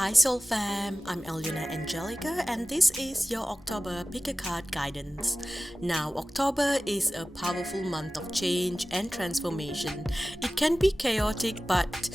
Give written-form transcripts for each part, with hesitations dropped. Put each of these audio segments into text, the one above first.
Hi Soul Fam, I'm Alyonna Angelica and this is your October Pick a Card guidance. Now, October is a powerful month of change and transformation. It can be chaotic, but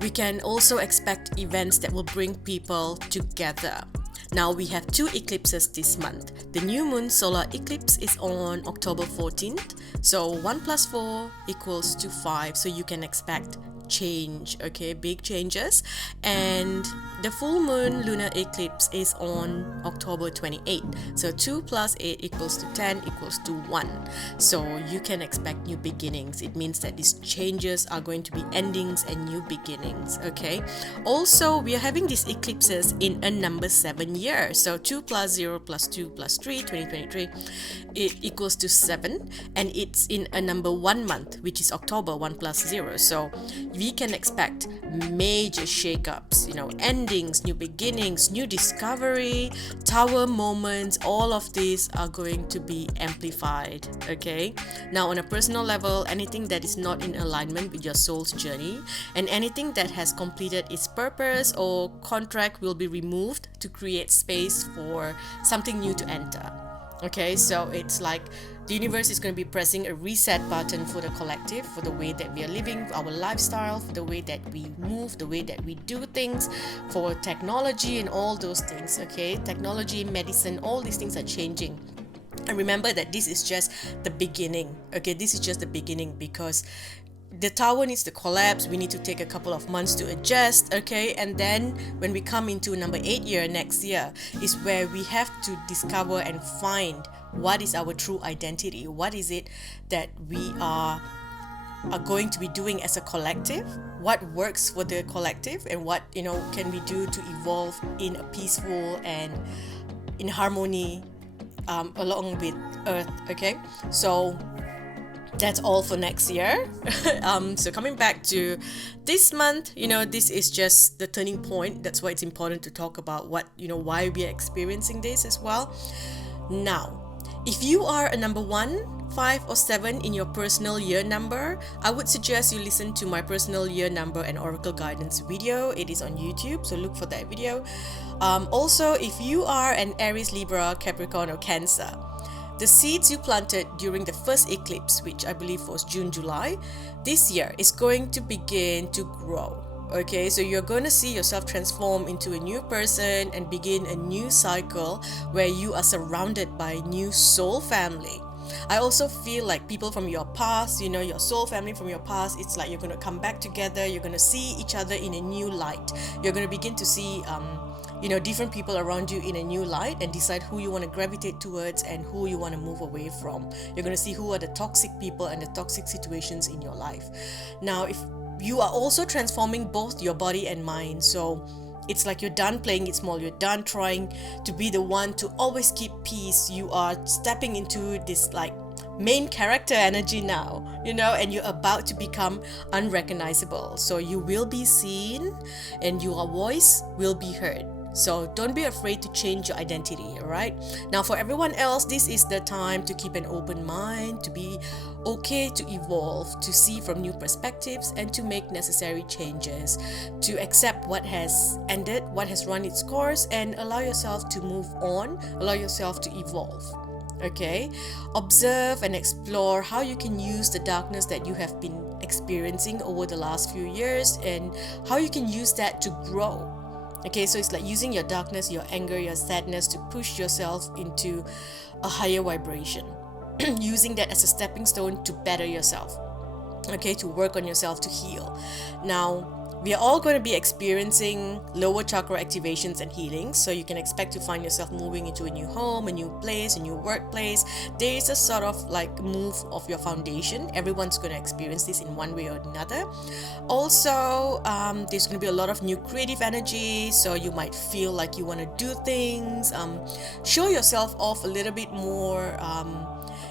we can also expect events that will bring people together. Now we have two eclipses this month. The new moon solar eclipse is on October 14th. So 1 plus 4 equals to 5. So you can expect change, okay, big changes. And the full moon lunar eclipse is on October 28th. So 2 plus 8 equals to 10 equals to 1. So you can expect new beginnings. It means that these changes are going to be endings and new beginnings, okay? Also, we are having these eclipses in a number 7 year. So 2 plus 0 plus 2 plus 3, 2023, it equals to 7. And it's in a number 1 month, which is October, 1 plus 0. So we can expect major shakeups, endings, new beginnings, new discovery, tower moments. All of these are going to be amplified, okay? Now, on a personal level, anything that is not in alignment with your soul's journey and anything that has completed its purpose or contract will be removed to create space for something new to enter. Okay, so it's like the universe is going to be pressing a reset button for the collective, for the way that we are living, our lifestyle, for the way that we move, the way that we do things, for technology and all those things, okay? Technology, medicine, all these things are changing. And remember that this is just the beginning, okay? This is just the beginning because the tower needs to collapse. We need to take a couple of months to adjust, okay? And then when we come into number 8 year next year is where we have to discover and find what is our true identity. What is it that we are going to be doing as a collective? What works for the collective and what, can we do to evolve in a peaceful and in harmony along with Earth, okay? So that's all for next year. So coming back to this month, this is just the turning point. That's why it's important to talk about what, why we are experiencing this as well. Now, if you are a number 1, 5 or 7 in your personal year number, I would suggest you listen to my personal year number and oracle guidance video. It is on YouTube, so look for that video. Also, if you are an Aries, Libra, Capricorn or Cancer, the seeds you planted during the first eclipse, which I believe was June, July, this year is going to begin to grow. Okay, so you're going to see yourself transform into a new person and begin a new cycle where you are surrounded by new soul family. I also feel like people from your past, your soul family from your past, it's like you're going to come back together, you're going to see each other in a new light. You're going to begin to see different people around you in a new light and decide who you want to gravitate towards and who you want to move away from. You're going to see who are the toxic people and the toxic situations in your life. Now, if you are also transforming both your body and mind, so it's like you're done playing it small, you're done trying to be the one to always keep peace. You are stepping into this like main character energy now, and you're about to become unrecognizable. So you will be seen and your voice will be heard. So don't be afraid to change your identity, alright? Now for everyone else, this is the time to keep an open mind, to be okay to evolve, to see from new perspectives and to make necessary changes, to accept what has ended, what has run its course and allow yourself to move on, allow yourself to evolve. Okay? Observe and explore how you can use the darkness that you have been experiencing over the last few years and how you can use that to grow. Okay, so it's like using your darkness, your anger, your sadness to push yourself into a higher vibration. Using that as a stepping stone to better yourself. Okay, to work on yourself, to heal. Now, we are all going to be experiencing lower chakra activations and healings. So you can expect to find yourself moving into a new home, a new place, a new workplace. There is a sort of like move of your foundation. Everyone's going to experience this in one way or another. Also, there's going to be a lot of new creative energy. So you might feel like you want to do things, show yourself off a little bit more,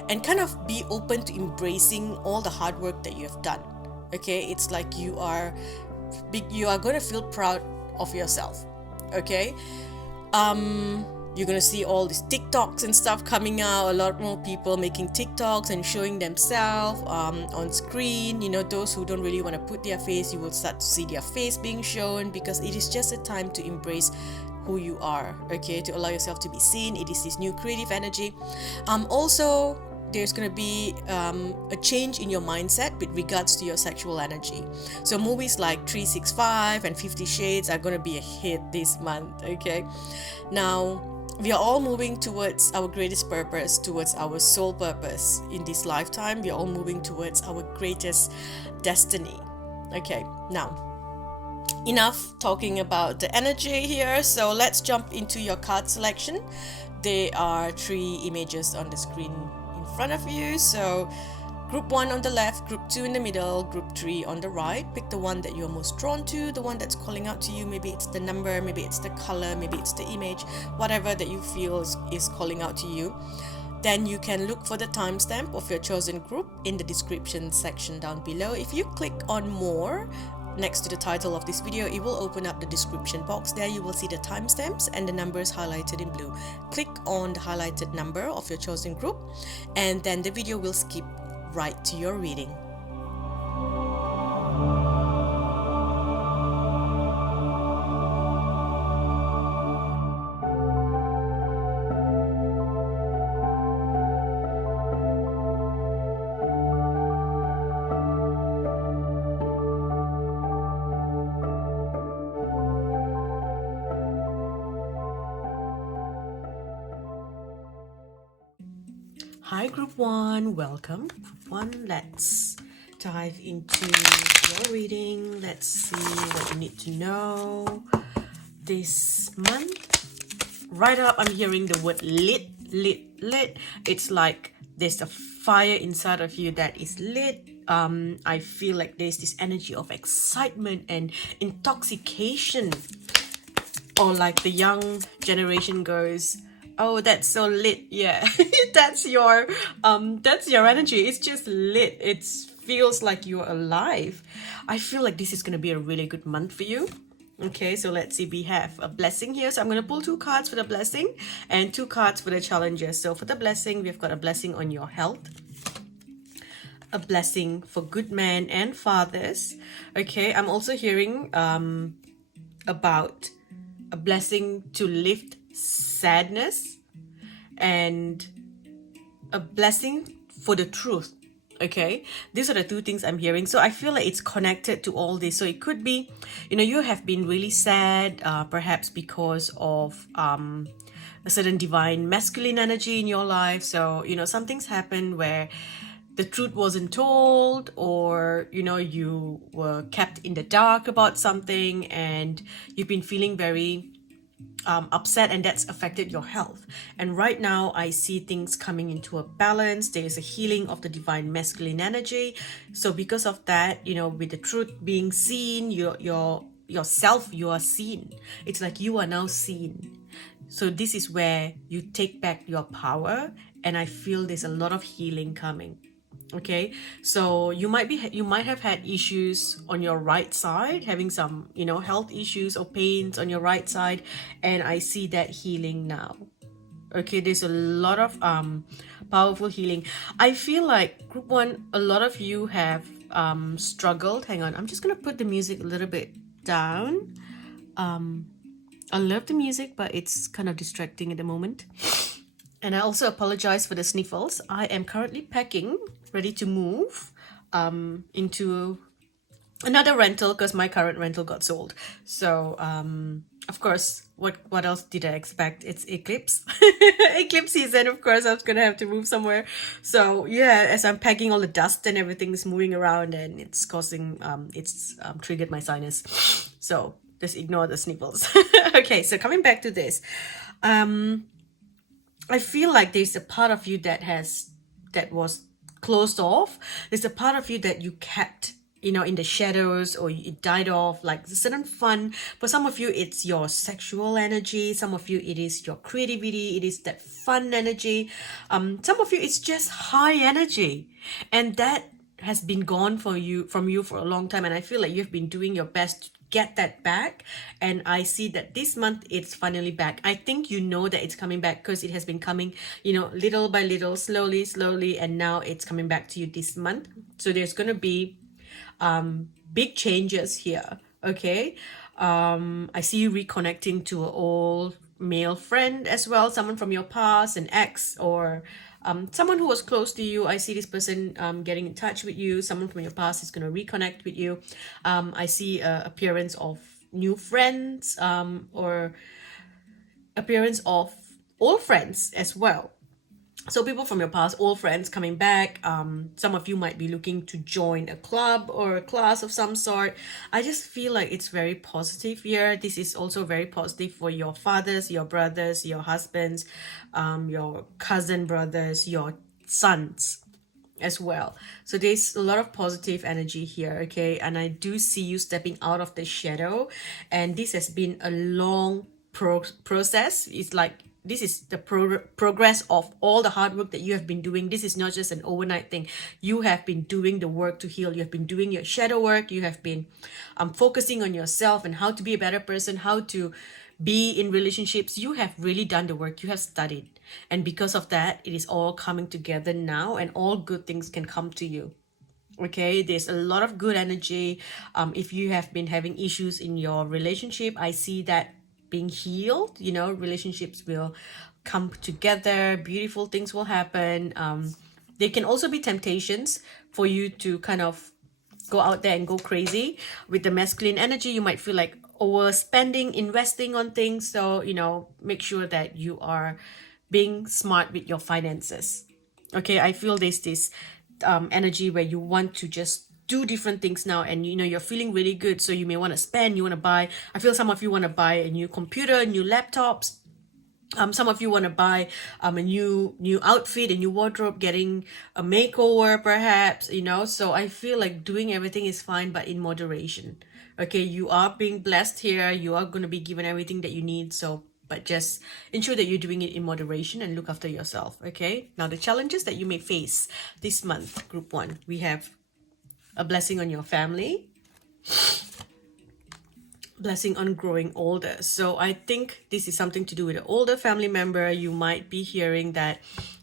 and kind of be open to embracing all the hard work that you have done. Okay, it's like you are going to feel proud of yourself. Okay, You're gonna see all these TikToks and stuff coming out. A lot more people making TikToks and showing themselves on screen. Those who don't really want to put their face, you will start to see their face being shown, because it is just a time to embrace who you are, okay, to allow yourself to be seen. It is this new creative energy. Also, there's going to be a change in your mindset with regards to your sexual energy. So movies like 365 and 50 Shades are going to be a hit this month, okay? Now, we are all moving towards our greatest purpose, towards our soul purpose in this lifetime. We are all moving towards our greatest destiny. Okay, now, enough talking about the energy here. So let's jump into your card selection. There are 3 images on the screen in front of you. So group 1 on the left, group 2 in the middle, group 3 on the right. Pick the one that you're most drawn to, the one that's calling out to you. Maybe it's the number, maybe it's the color, maybe it's the image, whatever that you feel is calling out to you. Then you can look for the timestamp of your chosen group in the description section down below. If you click on more next to the title of this video, it will open up the description box. There you will see the timestamps and the numbers highlighted in blue. Click on the highlighted number of your chosen group, and then the video will skip right to your reading. Hi Group 1, welcome. Group 1, let's dive into your reading. Let's see what you need to know this month. Right up, I'm hearing the word lit. It's like there's a fire inside of you that is lit. I feel like there's this energy of excitement and intoxication. Or like the young generation goes, oh, that's so lit. Yeah, that's your energy. It's just lit. It feels like you're alive. I feel like this is going to be a really good month for you. Okay, so let's see. We have a blessing here. So I'm going to pull 2 cards for the blessing and 2 cards for the challenges. So for the blessing, we've got a blessing on your health, a blessing for good men and fathers. Okay, I'm also hearing about a blessing to lift sadness and a blessing for the truth. Okay, these are the 2 things I'm hearing. So I feel like it's connected to all this. So it could be, you have been really sad, perhaps because of a certain divine masculine energy in your life. So something's happened where the truth wasn't told, or you were kept in the dark about something, and you've been feeling very upset, and that's affected your health. And right now I see things coming into a balance. There is a healing of the divine masculine energy. So because of that, with the truth being seen, yourself, you are seen. It's like you are now seen. So this is where you take back your power, and I feel there's a lot of healing coming. Okay, so you might have had issues on your right side, having some health issues or pains on your right side, and I see that healing now. Okay, there's a lot of powerful healing. I feel like Group 1, a lot of you have struggled. Hang on, I'm just gonna put the music a little bit down. I love the music, but it's kind of distracting at the moment. And I also apologize for the sniffles. I am currently packing, ready to move into another rental because my current rental got sold. So, of course, what else did I expect? It's eclipse. Eclipse season, of course, I was going to have to move somewhere. So, yeah, as I'm packing, all the dust and everything is moving around, and it's causing, it's triggered my sinus. So, just ignore the sniffles. Okay, so coming back to this. I feel like there's a part of you that was closed off. There's a part of you that you kept, in the shadows, or it died off, like a certain fun. For some of you, it's your sexual energy. Some of you, it is your creativity. It is that fun energy. Some of you, it's just high energy. And that has been gone from you for a long time. And I feel like you've been doing your best get that back. And I see that this month it's finally back. I think you know that it's coming back because it has been coming, little by little, slowly, and now it's coming back to you this month. So there's going to be big changes here. Okay. I see you reconnecting to an old male friend as well, someone from your past, an ex, or someone who was close to you. I see this person getting in touch with you. Someone from your past is going to reconnect with you. I see appearance of new friends, or appearance of old friends as well. So people from your past, old friends coming back. Some of you might be looking to join a club or a class of some sort. I just feel like it's very positive here. This is also very positive for your fathers, your brothers, your husbands, your cousin brothers, your sons as well. So there's a lot of positive energy here, okay? And I do see you stepping out of the shadow, and this has been a long process. It's like this is the progress of all the hard work that you have been doing. This is not just an overnight thing. You have been doing the work to heal. You have been doing your shadow work. You have been focusing on yourself and how to be a better person, how to be in relationships. You have really done the work. You have studied, and because of that, it is all coming together now, and all good things can come to you. Okay, there's a lot of good energy. If you have been having issues in your relationship, I see that being healed. Relationships will come together, beautiful things will happen. There can also be temptations for you to kind of go out there and go crazy. With the masculine energy, you might feel like overspending, investing on things. So make sure that you are being smart with your finances. Okay, I feel there's this energy where you want to just do different things now, and you're feeling really good, so you may want to spend, you want to buy. I feel some of you want to buy a new computer, new laptops. Some of you want to buy a new outfit, a new wardrobe, getting a makeover perhaps. So I feel like doing everything is fine, but in moderation. Okay, you are being blessed here, you are going to be given everything that you need, so but just ensure that you're doing it in moderation and look after yourself. Okay, now the challenges that you may face this month, group 1, we have a blessing on your family, blessing on growing older. So I think this is something to do with an older family member. You might be hearing that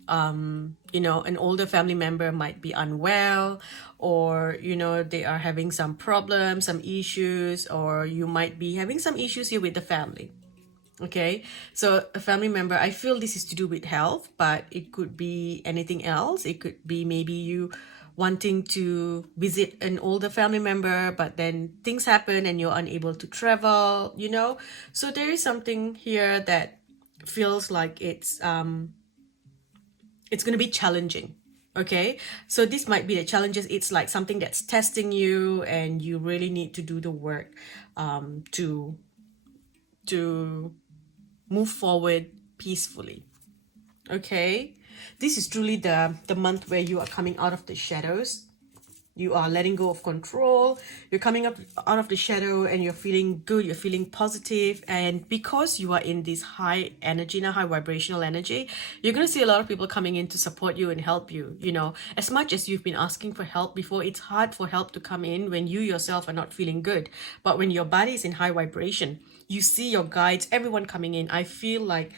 an older family member might be unwell, or they are having some problems, some issues, or you might be having some issues here with the family. Okay, so a family member, I feel this is to do with health, but it could be anything else. It could be maybe you wanting to visit an older family member, but then things happen and you're unable to travel, So there is something here that feels like it's going to be challenging. Okay, so this might be the challenges. It's like something that's testing you, and you really need to do the work to move forward peacefully. Okay, this is truly the month where you are coming out of the shadows. You are letting go of control. You're coming up out of the shadow, and you're feeling good. You're feeling positive. And because you are in this high energy now, high vibrational energy, you're going to see a lot of people coming in to support you and help you. As much as you've been asking for help before, it's hard for help to come in when you yourself are not feeling good. But when your body is in high vibration, you see your guides, everyone coming in. I feel like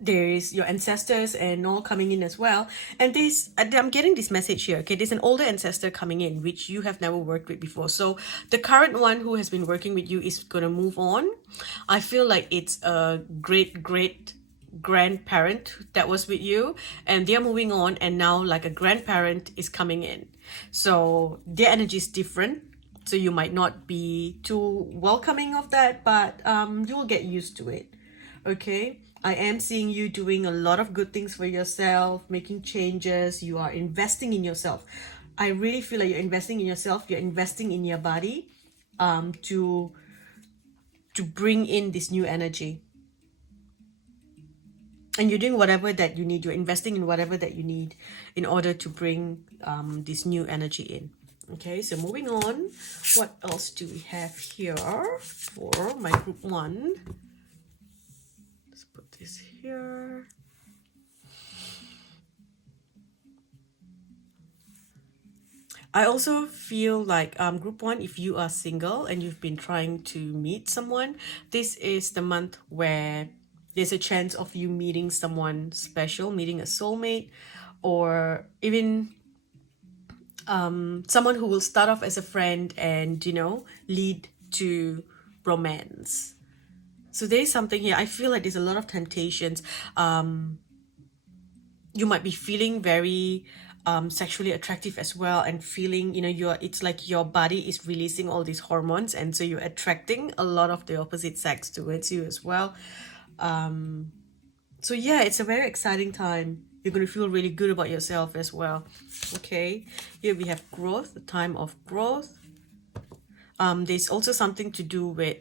there is your ancestors and all coming in as well. And I'm getting this message here. Okay, there's an older ancestor coming in which you have never worked with before. So the current one who has been working with you is going to move on. I feel like it's a great grandparent that was with you, and they're moving on, and now like a grandparent is coming in. So their energy is different, so you might not be too welcoming of that, but you'll get used to it. Okay, I am seeing you doing a lot of good things for yourself, making changes. You are investing in yourself. I really feel like you're investing in yourself. You're investing in your body to bring in this new energy. And you're doing whatever that you need. You're investing in whatever that you need in order to bring this new energy in. Okay, so moving on. What else do we have here for my group 1? Let's put this here. I also feel like group one, if you are single and you've been trying to meet someone, this is the month where there's a chance of you meeting someone special, meeting a soulmate, or even someone who will start off as a friend and, you know, lead to romance. So there's something here. I feel like there's a lot of temptations. You might be feeling very sexually attractive as well, and feeling, you know, it's like your body is releasing all these hormones, and so you're attracting a lot of the opposite sex towards you as well. So yeah, it's a very exciting time. You're going to feel really good about yourself as well. Okay, here we have growth, the time of growth. There's also something to do with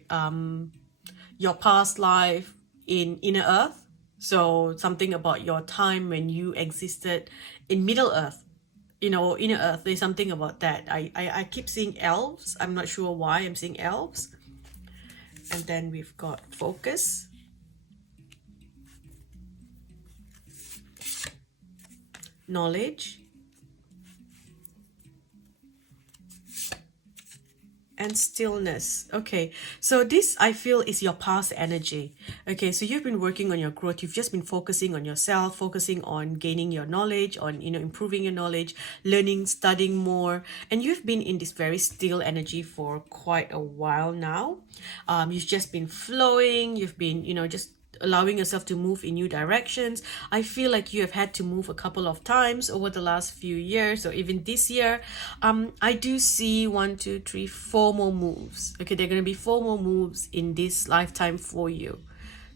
your past life in inner earth. So something about your time when you existed in middle earth, you know, inner earth. There's something about that. I keep seeing elves. I'm not sure why I'm seeing elves. And then we've got focus, knowledge, and stillness. Okay, so this I feel is your past energy. Okay, so you've been working on your growth. You've just been focusing on yourself, focusing on gaining your knowledge, on, you know, improving your knowledge, learning, studying more, and you've been in this very still energy for quite a while now. You've just been flowing. You've been, you know, just allowing yourself to move in new directions. I feel like you have had to move a couple of times over the last few years, or even this year. I do see 1, 2, 3, 4 more moves. Okay, there are going to be 4 more moves in this lifetime for you.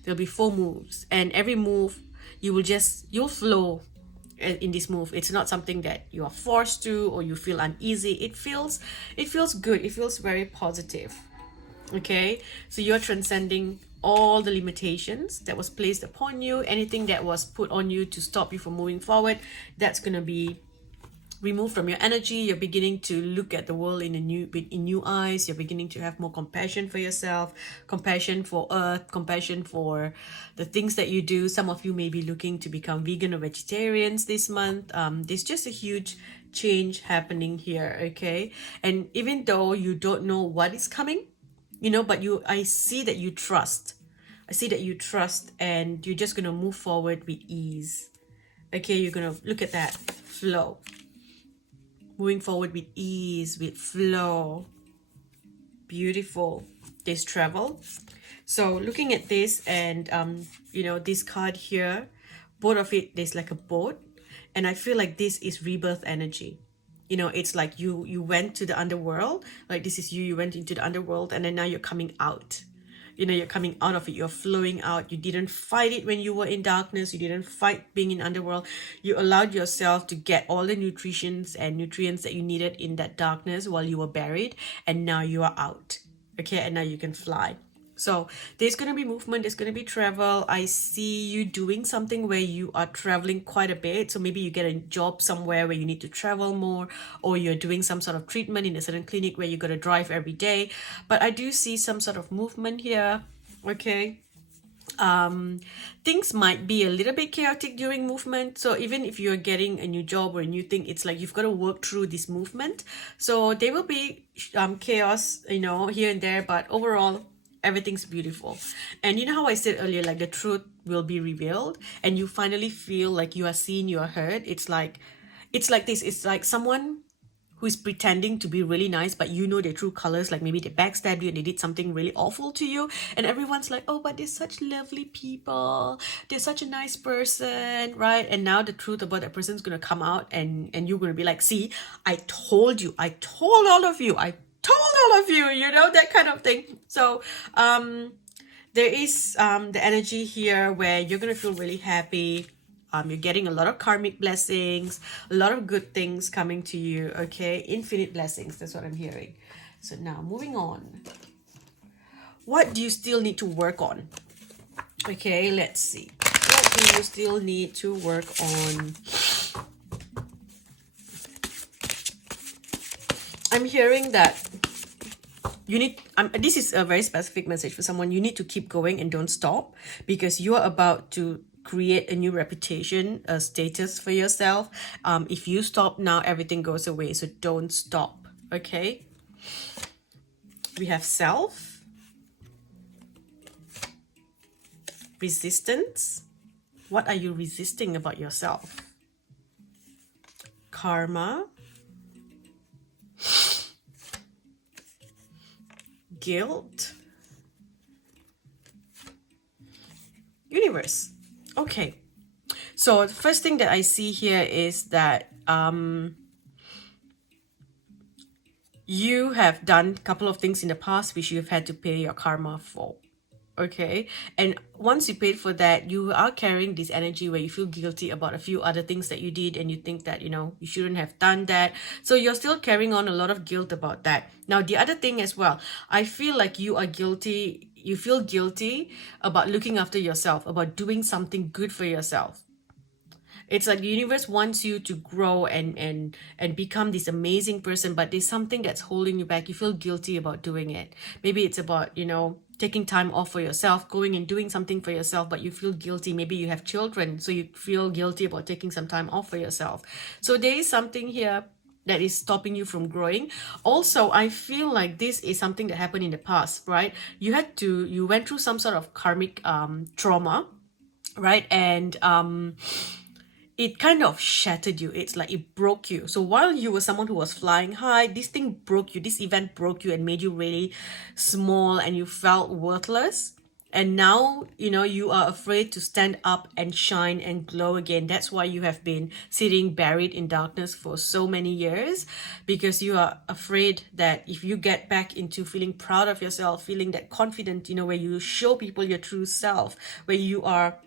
There'll be 4 moves, and every move you'll flow in this move. It's not something that you are forced to, or you feel uneasy. It feels good. It feels very positive. Okay, so you're transcending all the limitations that was placed upon you. Anything that was put on you to stop you from moving forward, that's going to be removed from your energy. You're beginning to look at the world in new eyes. You're beginning to have more compassion for yourself, compassion for earth, compassion for the things that you do. Some of you may be looking to become vegan or vegetarians this month. There's just a huge change happening here. Okay, and even though you don't know what is coming, you know, but I see that you trust. I see that you trust, and you're just going to move forward with ease. Okay, you're going to look at that flow. Moving forward with ease, with flow. Beautiful. There's travel. So looking at this, and you know, this card here, both of it, there's like a boat, and I feel like this is rebirth energy. You know, it's like you went to the underworld, like this is you went into the underworld, and then now you're coming out. You know, you're coming out of it, you're flowing out. You didn't fight it when you were in darkness. You didn't fight being in underworld. You allowed yourself to get all the nutrients that you needed in that darkness while you were buried, and now you are out. Okay, and now you can fly. So there's going to be movement, there's going to be travel. I see you doing something where you are traveling quite a bit. So maybe you get a job somewhere where you need to travel more, or you're doing some sort of treatment in a certain clinic where you got to drive every day. But I do see some sort of movement here. Okay. Things might be a little bit chaotic during movement. So even if you're getting a new job or a new thing, it's like you've got to work through this movement. So there will be chaos, you know, here and there, but overall everything's beautiful. And you know how I said earlier, like the truth will be revealed, and you finally feel like you are seen, you are heard. It's like this. It's like someone who is pretending to be really nice, but you know their true colors. Like maybe they backstabbed you and they did something really awful to you, and everyone's like, oh, but they're such lovely people, they're such a nice person, right? And now the truth about that person's gonna come out, and you're gonna be like, see, I told you, I told all of you, you know, that kind of thing. So there is the energy here where you're gonna feel really happy. You're getting a lot of karmic blessings, a lot of good things coming to you. Okay, infinite blessings, that's what I'm hearing. So now moving on, what do you still need to work on? Okay, let's see, what do you still need to work on? I'm hearing that you need, this is a very specific message for someone. You need to keep going and don't stop, because you are about to create a new reputation, a status for yourself. If you stop now, everything goes away. So don't stop. Okay. We have self, resistance. What are you resisting about yourself? Karma, guilt, universe. Okay. So the first thing that I see here is that you have done a couple of things in the past which you've had to pay your karma for. Okay. And once you paid for that, you are carrying this energy where you feel guilty about a few other things that you did and you think that, you shouldn't have done that. So you're still carrying on a lot of guilt about that. Now, the other thing as well, I feel like you are guilty. You feel guilty about looking after yourself, about doing something good for yourself. It's like the universe wants you to grow and become this amazing person, but there's something that's holding you back. You feel guilty about doing it. Maybe it's about, taking time off for yourself, going and doing something for yourself, but you feel guilty. Maybe you have children, so you feel guilty about taking some time off for yourself. So there is something here that is stopping you from growing. Also, I feel like this is something that happened in the past, right? You went through some sort of karmic trauma, right? And it kind of shattered you. It's like it broke you. So while you were someone who was flying high, this thing broke you. This event broke you and made you really small and you felt worthless. And now, you are afraid to stand up and shine and glow again. That's why you have been sitting buried in darkness for so many years, because you are afraid that if you get back into feeling proud of yourself, feeling that confident, where you show people your true self, where you are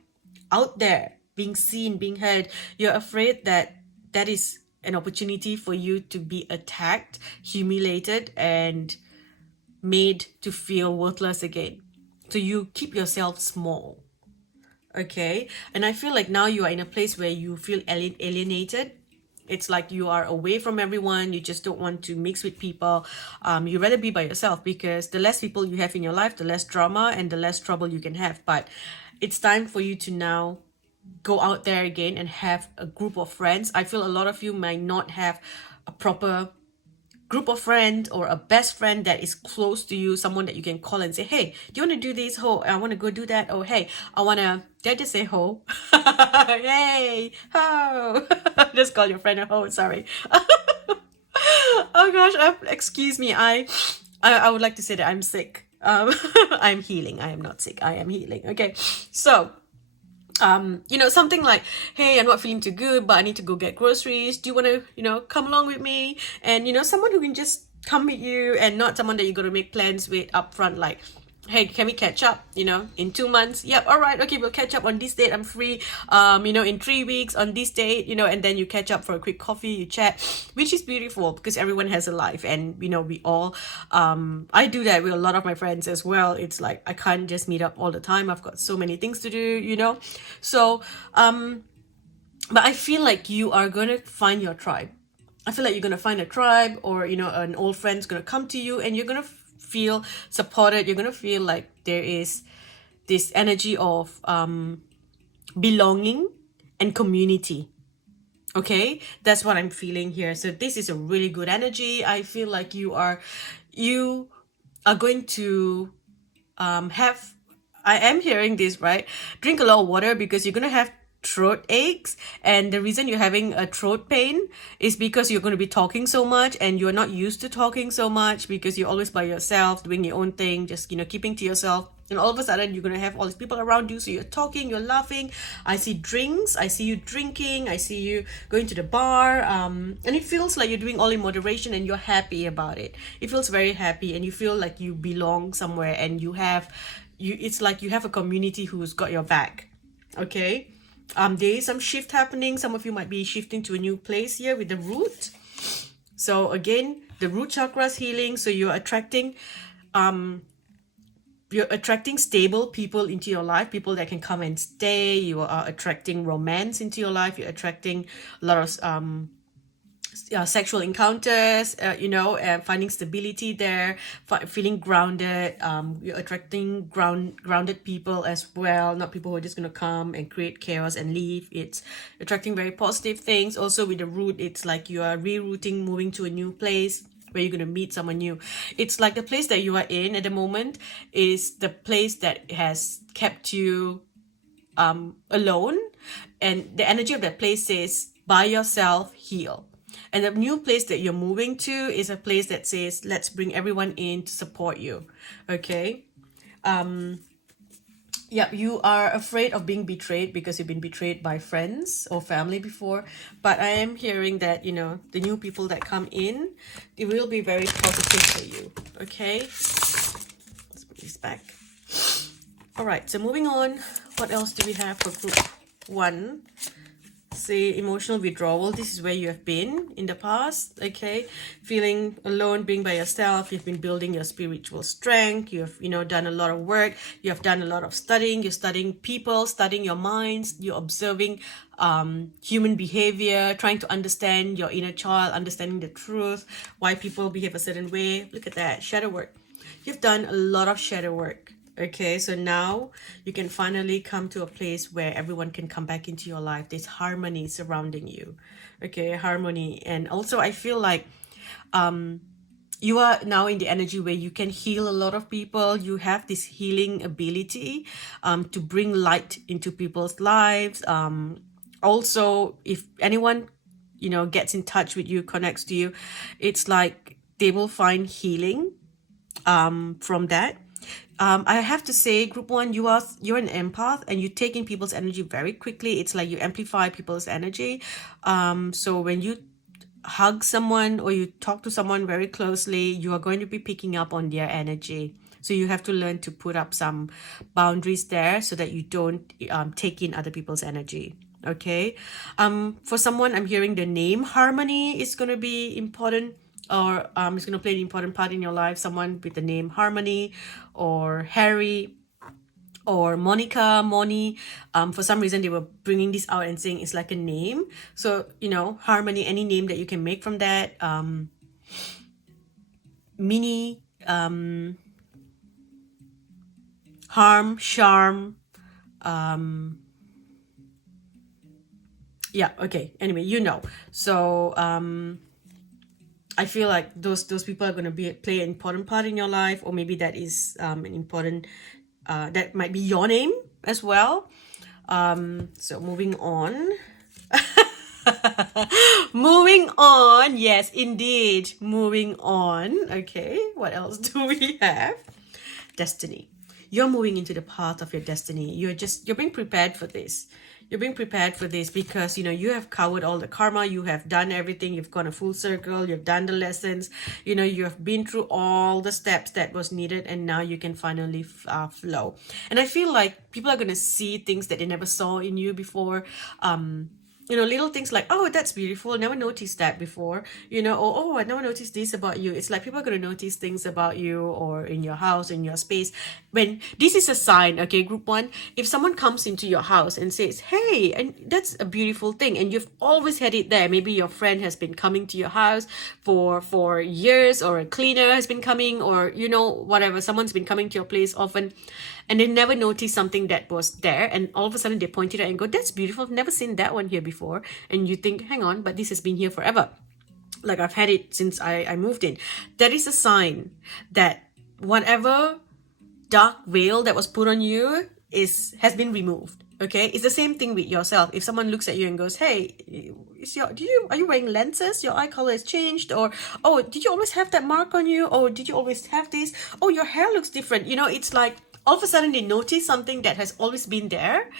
out there, being seen, being heard, you're afraid that that is an opportunity for you to be attacked, humiliated, and made to feel worthless again. So you keep yourself small. Okay. And I feel like now you are in a place where you feel alienated. It's like you are away from everyone. You just don't want to mix with people. You rather be by yourself, because the less people you have in your life, the less drama and the less trouble you can have. But it's time for you to now go out there again and have a group of friends. I feel a lot of you might not have a proper group of friends or a best friend that is close to you, someone that you can call and say, hey, do you want to do this? Ho, I want to go do that. Oh, hey, did I just say ho? Hey, ho. Just call your friend a ho, sorry. Oh gosh, excuse me. I would like to say that I'm sick. I'm healing. I am not sick. I am healing. Okay, so something like, hey, I'm not feeling too good, but I need to go get groceries. Do you want to, come along with me? And, someone who can just come with you and not someone that you're going to make plans with upfront, like, hey, can we catch up, in 2 months? Yep, all right, okay, we'll catch up on this date. I'm free, in 3 weeks on this date, and then you catch up for a quick coffee, you chat, which is beautiful because everyone has a life. And, we all, I do that with a lot of my friends as well. It's like, I can't just meet up all the time. I've got so many things to do, So, but I feel like you are going to find your tribe. I feel like you're going to find a tribe, or, an old friend's going to come to you and you're going to feel supported. You're going to feel like there is this energy of belonging and community. Okay, that's what I'm feeling here. So this is a really good energy. I feel like you are going to have, I am hearing this, right? Drink a lot of water, because you're going to have throat aches, and the reason you're having a throat pain is because you're going to be talking so much and you're not used to talking so much, because you're always by yourself doing your own thing, just keeping to yourself, and all of a sudden you're going to have all these people around you, so you're talking, you're laughing. I see drinks, I see you drinking, I see you going to the bar, and it feels like you're doing all in moderation and you're happy about it. It feels very happy and you feel like you belong somewhere, and it's like you have a community who's got your back. Okay. There is some shift happening. Some of you might be shifting to a new place here with the root. So again, the root chakra is healing. So you're attracting stable people into your life, people that can come and stay. You are attracting romance into your life. You're attracting a lot of sexual encounters, finding stability there, feeling grounded. You're attracting grounded people as well, not people who are just going to come and create chaos and leave. It's attracting very positive things. Also with the root, it's like you are rerouting, moving to a new place where you're going to meet someone new. It's like the place that you are in at the moment is the place that has kept you alone, and the energy of that place says by yourself, heal. And the new place that you're moving to is a place that says let's bring everyone in to support you. Okay. Yeah, you are afraid of being betrayed because you've been betrayed by friends or family before. But I am hearing that, the new people that come in, it will be very positive for you. Okay. Let's put this back. All right. So moving on, what else do we have for group 1? Say emotional withdrawal. This is where you have been in the past. Okay, feeling alone, being by yourself. You've been building your spiritual strength. You've done a lot of work. You have done a lot of studying. You're studying people, studying your minds. You're observing human behavior, trying to understand your inner child, understanding the truth, why people behave a certain way. Look at that shadow work. You've done a lot of shadow work. Okay, so now you can finally come to a place where everyone can come back into your life. There's harmony surrounding you. Okay, harmony. And also I feel like you are now in the energy where you can heal a lot of people. You have this healing ability to bring light into people's lives. Also, if anyone gets in touch with you, connects to you, it's like they will find healing from that. I have to say, group 1, you're an empath and you take in people's energy very quickly. It's like you amplify people's energy. So when you hug someone or you talk to someone very closely, you are going to be picking up on their energy. So you have to learn to put up some boundaries there so that you don't take in other people's energy. Okay. For someone, I'm hearing the name Harmony is going to be important, or it's going to play an important part in your life. Someone with the name Harmony or Harry or Monica, Moni. For some reason, they were bringing this out and saying it's like a name. So, Harmony, any name that you can make from that. Mini, Harm, Charm. Yeah, okay. Anyway, So, I feel like those people are going to play an important part in your life, or maybe that is an important, that might be your name as well. So moving on. Moving on. Yes, indeed. Moving on. Okay, what else do we have? Destiny. You're moving into the path of your destiny. You're being prepared for this. You're being prepared for this because, you have covered all the karma. You have done everything. You've gone a full circle. You've done the lessons. You have been through all the steps that was needed. And now you can finally flow. And I feel like people are going to see things that they never saw in you before. Little things like, oh, that's beautiful. Never noticed that before. Oh, I never noticed this about you. It's like people are going to notice things about you or in your house, in your space. When this is a sign, okay, group 1, if someone comes into your house and says, hey, and that's a beautiful thing, and you've always had it there. Maybe your friend has been coming to your house for years, or a cleaner has been coming, or, whatever. Someone's been coming to your place often, and they never noticed something that was there, and all of a sudden they point it out and go, that's beautiful. I've never seen that one here before. And you think, hang on, but this has been here forever. Like I've had it since I moved in. That is a sign that whatever dark veil that was put on you has been removed. Okay, it's the same thing with yourself. If someone looks at you and goes, hey, are you wearing lenses? Your eye color has changed. Or, oh, did you always have that mark on you? Or did you always have this? Oh, your hair looks different. It's like all of a sudden they notice something that has always been there.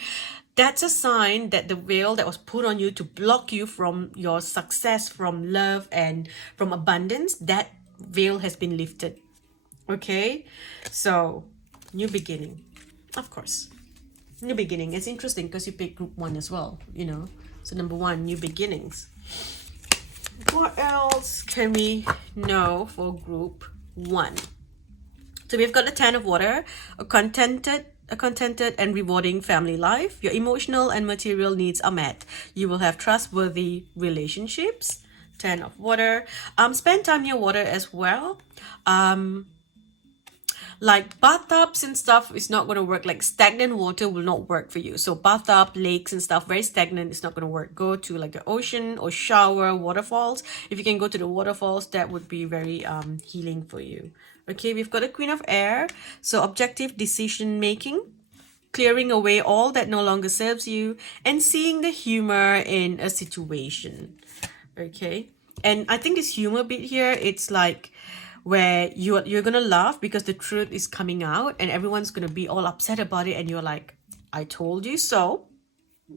That's a sign that the veil that was put on you to block you from your success, from love, and from abundance, that veil has been lifted. Okay? So, new beginning. Of course. New beginning. It's interesting because you picked group 1 as well, So number 1, new beginnings. What else can we know for group 1? So we've got the 10 of water, a contented and rewarding family life. Your emotional and material needs are met. You will have trustworthy relationships. 10 of water. Spend time near water as well. Like bathtubs and stuff is not going to work. Like stagnant water will not work for you. So bathtub, lakes and stuff, very stagnant, it's not going to work. Go to like the ocean or shower, waterfalls. If you can go to the waterfalls, that would be very healing for you. Okay, we've got a Queen of Air. So objective decision making, clearing away all that no longer serves you, and seeing the humor in a situation. Okay, and I think this humor bit here, it's like where you're gonna laugh because the truth is coming out and everyone's gonna be all upset about it, and you're like, I told you so.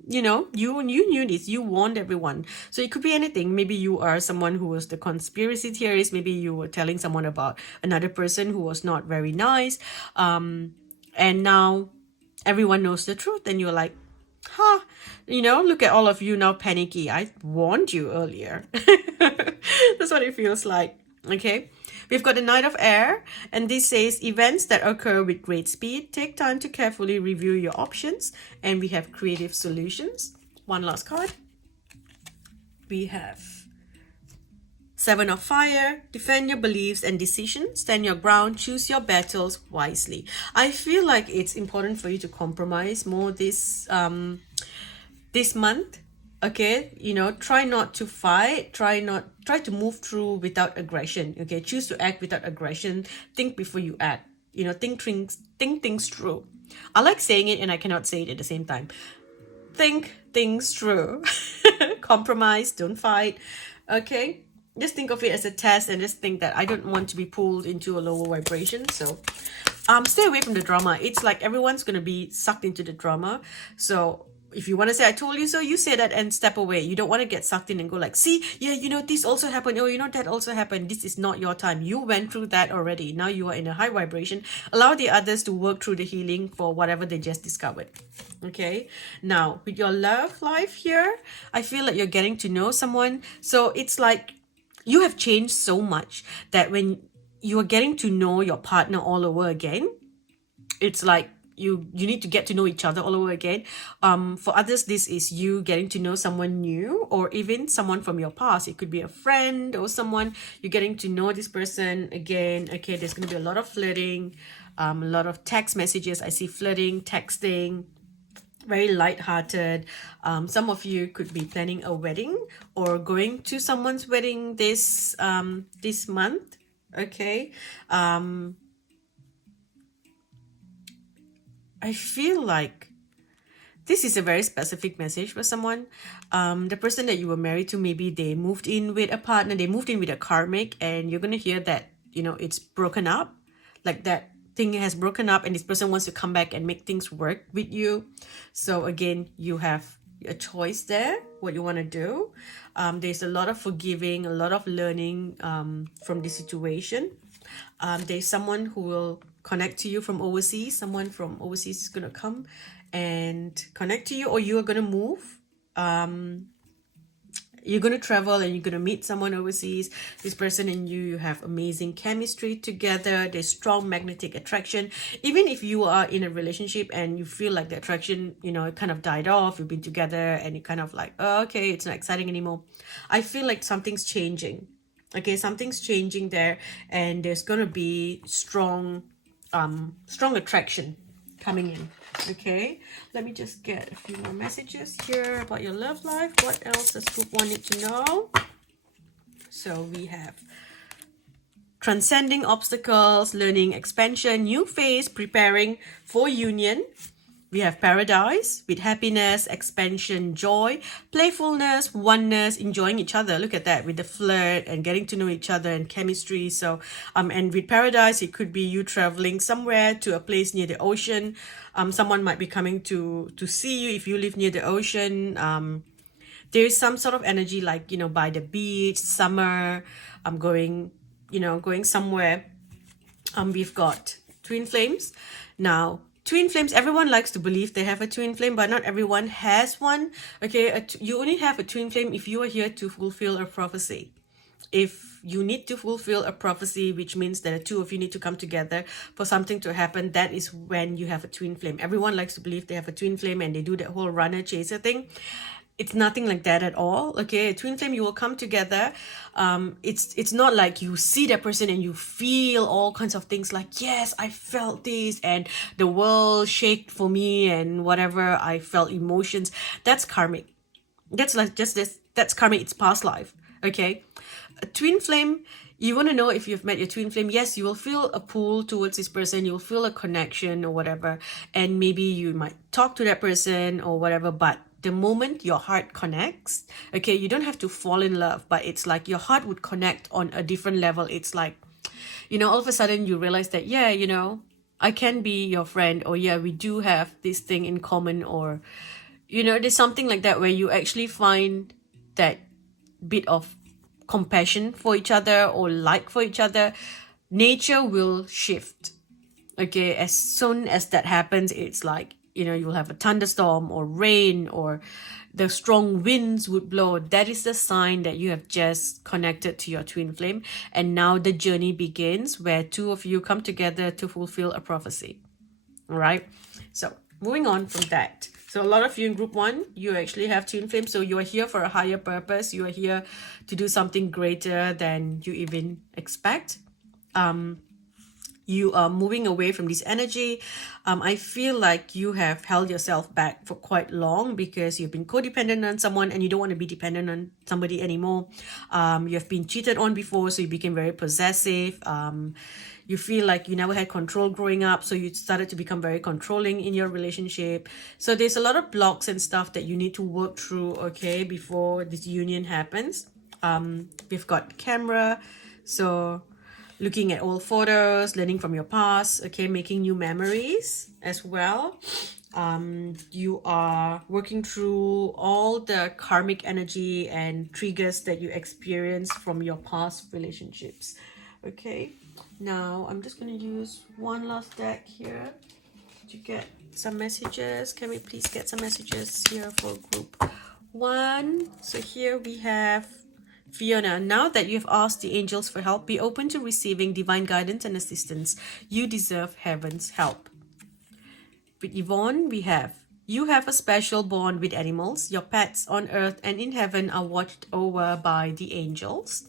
You know, you knew this, you warned everyone. So it could be anything. Maybe you are someone who was the conspiracy theorist. Maybe you were telling someone about another person who was not very nice, and now everyone knows the truth, and you're like, huh, you know, look at all of you now panicky. I warned you earlier. That's what it feels like. Okay, we've got the Knight of Air, and this says events that occur with great speed. Take time to carefully review your options, and we have creative solutions. One last card. We have Seven of Fire. Defend your beliefs and decisions. Stand your ground. Choose your battles wisely. I feel like it's important for you to compromise more this month. Okay, you know, try not to fight. Try to move through without aggression. Okay, choose to act without aggression. Think before you act. You know, think things through. I like saying it and I cannot say it at the same time. Think things through. Compromise. Don't fight. Okay, just think of it as a test, and just think that I don't want to be pulled into a lower vibration. So stay away from the drama. It's like everyone's going to be sucked into the drama. So if you want to say I told you so, you say that and step away. You don't want to get sucked in and go like, see, yeah, you know, this also happened. Oh, you know, that also happened. This is not your time. You went through that already. Now you are in a high vibration. Allow the others to work through the healing for whatever they just discovered. Okay, now with your love life here, I feel like you're getting to know someone. So it's like you have changed so much that when you are getting to know your partner all over again, it's like you need to get to know each other all over again. For others, this is you getting to know someone new, or even someone from your past. It could be a friend or someone you're getting to know this person again. Okay, there's going to be a lot of flirting, a lot of text messages. I see flirting, texting, very light-hearted. Some of you could be planning a wedding or going to someone's wedding this month. Okay, I feel like this is a very specific message for someone. The person that you were married to, maybe they moved in with a partner, they moved in with a karmic, and you're going to hear that, you know, it's broken up. Like that thing has broken up and this person wants to come back and make things work with you. So again, you have a choice there, what you want to do. There's a lot of forgiving, a lot of learning from this situation. There's someone who will connect to you from overseas. Someone from overseas is going to come and connect to you, or you are going to move. You're going to travel and you're going to meet someone overseas. This person and you have amazing chemistry together. There's strong magnetic attraction. Even if you are in a relationship and you feel like the attraction, you know, it kind of died off, you've been together and you kind of like, oh, okay, it's not exciting anymore. I feel like something's changing. Okay, something's changing there, and there's going to be strong attraction coming in. Okay, let me just get a few more messages here about your love life. What else does group 1 need to know? So we have transcending obstacles, learning expansion, new phase, preparing for union. We have paradise with happiness, expansion, joy, playfulness, oneness, enjoying each other. Look at that, with the flirt and getting to know each other and chemistry. So, and with paradise, it could be you traveling somewhere to a place near the ocean. Someone might be coming to see you if you live near the ocean. There is some sort of energy like, you know, by the beach, summer, going somewhere. We've got twin flames. Now, twin flames, everyone likes to believe they have a twin flame, but not everyone has one. Okay, you only have a twin flame if you are here to fulfill a prophecy. If you need to fulfill a prophecy, which means that the two of you need to come together for something to happen, that is when you have a twin flame. Everyone likes to believe they have a twin flame and they do that whole runner chaser thing. it's nothing like that at all. Okay, twin flame, you will come together. It's not like you see that person and you feel all kinds of things like, yes, I felt this and the world shake for me and whatever, I felt emotions. That's karmic. That's like just this, that's karmic. It's past life. Okay, a twin flame, you want to know if you've met your twin flame. Yes, you will feel a pull towards this person, you'll feel a connection or whatever, and maybe you might talk to that person or whatever. But the moment your heart connects, okay, you don't have to fall in love, but it's like your heart would connect on a different level. It's like, all of a sudden you realize that, yeah, I can be your friend, or yeah, we do have this thing in common, or there's something like that where you actually find that bit of compassion for each other or like for each other. Nature will shift. Okay, as soon as that happens, it's like, you'll have a thunderstorm or rain, or the strong winds would blow. That is the sign that you have just connected to your twin flame, and now the journey begins where two of you come together to fulfill a prophecy. All right, so moving on from that. So a lot of you in group 1, you actually have twin flame. So you are here for a higher purpose. You are here to do something greater than you even expect. You are moving away from this energy. I feel like you have held yourself back for quite long because you've been codependent on someone and you don't want to be dependent on somebody anymore. You've been cheated on before, so you became very possessive. You feel like you never had control growing up, so you started to become very controlling in your relationship. So there's a lot of blocks and stuff that you need to work through, okay, before this union happens. We've got camera, so looking at old photos, learning from your past, okay, making new memories as well. You are working through all the karmic energy and triggers that you experienced from your past relationships. Okay, now I'm just going to use one last deck here to get some messages. Can we please get some messages here for group 1? So here we have Fiona. Now that you've asked the angels for help, be open to receiving divine guidance and assistance. You deserve heaven's help. With Yvonne, we have, you have a special bond with animals. Your pets on earth and in heaven are watched over by the angels.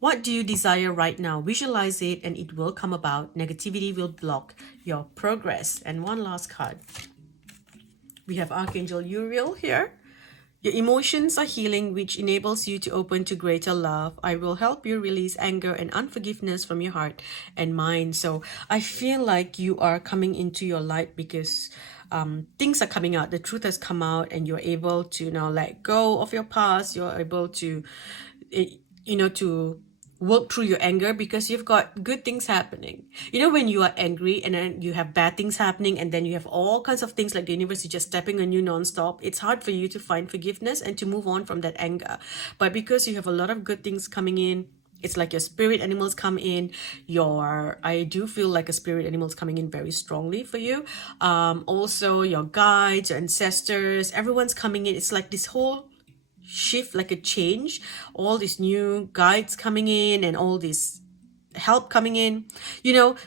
What do you desire right now? Visualize it and it will come about. Negativity will block your progress. And one last card. We have Archangel Uriel here. Your emotions are healing, which enables you to open to greater love. I will help you release anger and unforgiveness from your heart and mind. So I feel like you are coming into your light because things are coming out. The truth has come out and you're able to now let go of your past. You're able to, to work through your anger because you've got good things happening. When you are angry and then you have bad things happening and then you have all kinds of things like the universe is just stepping on you nonstop, it's hard for you to find forgiveness and to move on from that anger. But because you have a lot of good things coming in, it's like your spirit animals come in. I do feel like a spirit animals coming in very strongly for you. Also your guides, your ancestors, everyone's coming in. It's like this whole shift, like a change, all these new guides coming in and all this help coming in.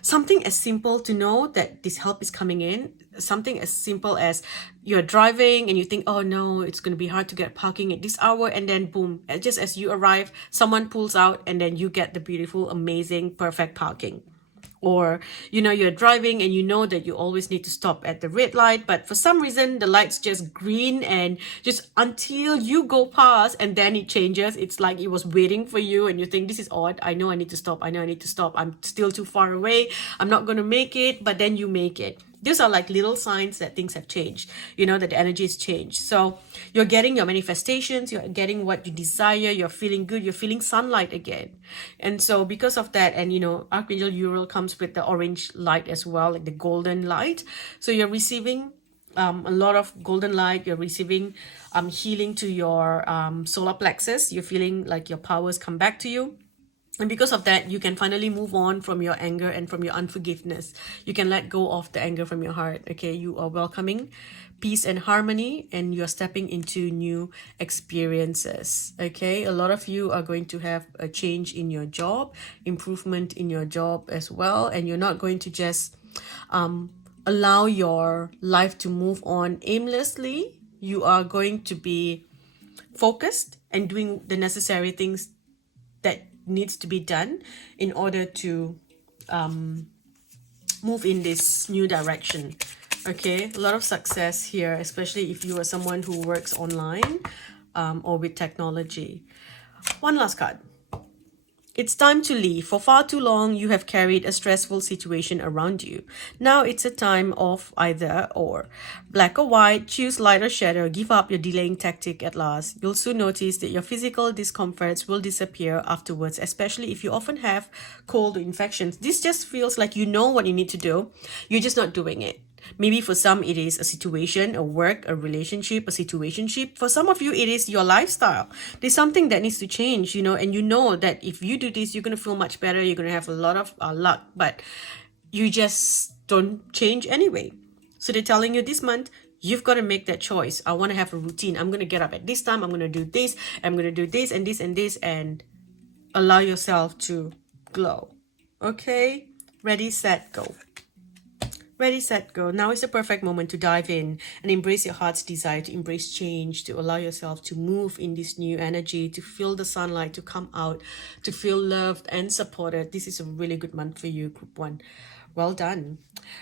Something as simple to know that this help is coming in, something as simple as you're driving and you think, oh no, it's going to be hard to get parking at this hour, and then boom, just as you arrive, someone pulls out and then you get the beautiful, amazing, perfect parking. Or you're driving and you know that you always need to stop at the red light, but for some reason the light's just green, and just until you go past and then it changes, it's like it was waiting for you and you think, this is odd, I know I need to stop, I'm still too far away, I'm not going to make it, but then you make it. These are like little signs that things have changed, that the energy has changed. So you're getting your manifestations, you're getting what you desire, you're feeling good, you're feeling sunlight again. And so because of that, and Archangel Uriel comes with the orange light as well, like the golden light. So you're receiving a lot of golden light, you're receiving healing to your solar plexus, you're feeling like your powers come back to you. And because of that, you can finally move on from your anger and from your unforgiveness. You can let go of the anger from your heart. Okay, you are welcoming peace and harmony, and you're stepping into new experiences. Okay, a lot of you are going to have a change in your job, improvement in your job as well. And you're not going to just allow your life to move on aimlessly. you are going to be focused and doing the necessary things that needs to be done in order to move in this new direction. Okay, a lot of success here, especially if you are someone who works online or with technology. One last card. It's time to leave. For far too long, you have carried a stressful situation around you. Now it's a time of either or. Black or white, choose light or shadow, give up your delaying tactic at last. You'll soon notice that your physical discomforts will disappear afterwards, especially if you often have cold or infections. This just feels like you know what you need to do, you're just not doing it. Maybe for some it is a situation, a work, a relationship, a situationship. For some of you it is your lifestyle. There's something that needs to change, and you know that if you do this, you're going to feel much better. You're going to have a lot of luck, but you just don't change anyway. So they're telling you this month, you've got to make that choice. I want to have a routine. I'm going to get up at this time. I'm going to do this. I'm going to do this and this and this, and allow yourself to glow. Okay? Ready, set, go. Ready, set, go. Now is the perfect moment to dive in and embrace your heart's desire to embrace change, to allow yourself to move in this new energy, to feel the sunlight, to come out, to feel loved and supported. This is a really good month for you, Group 1. Well done.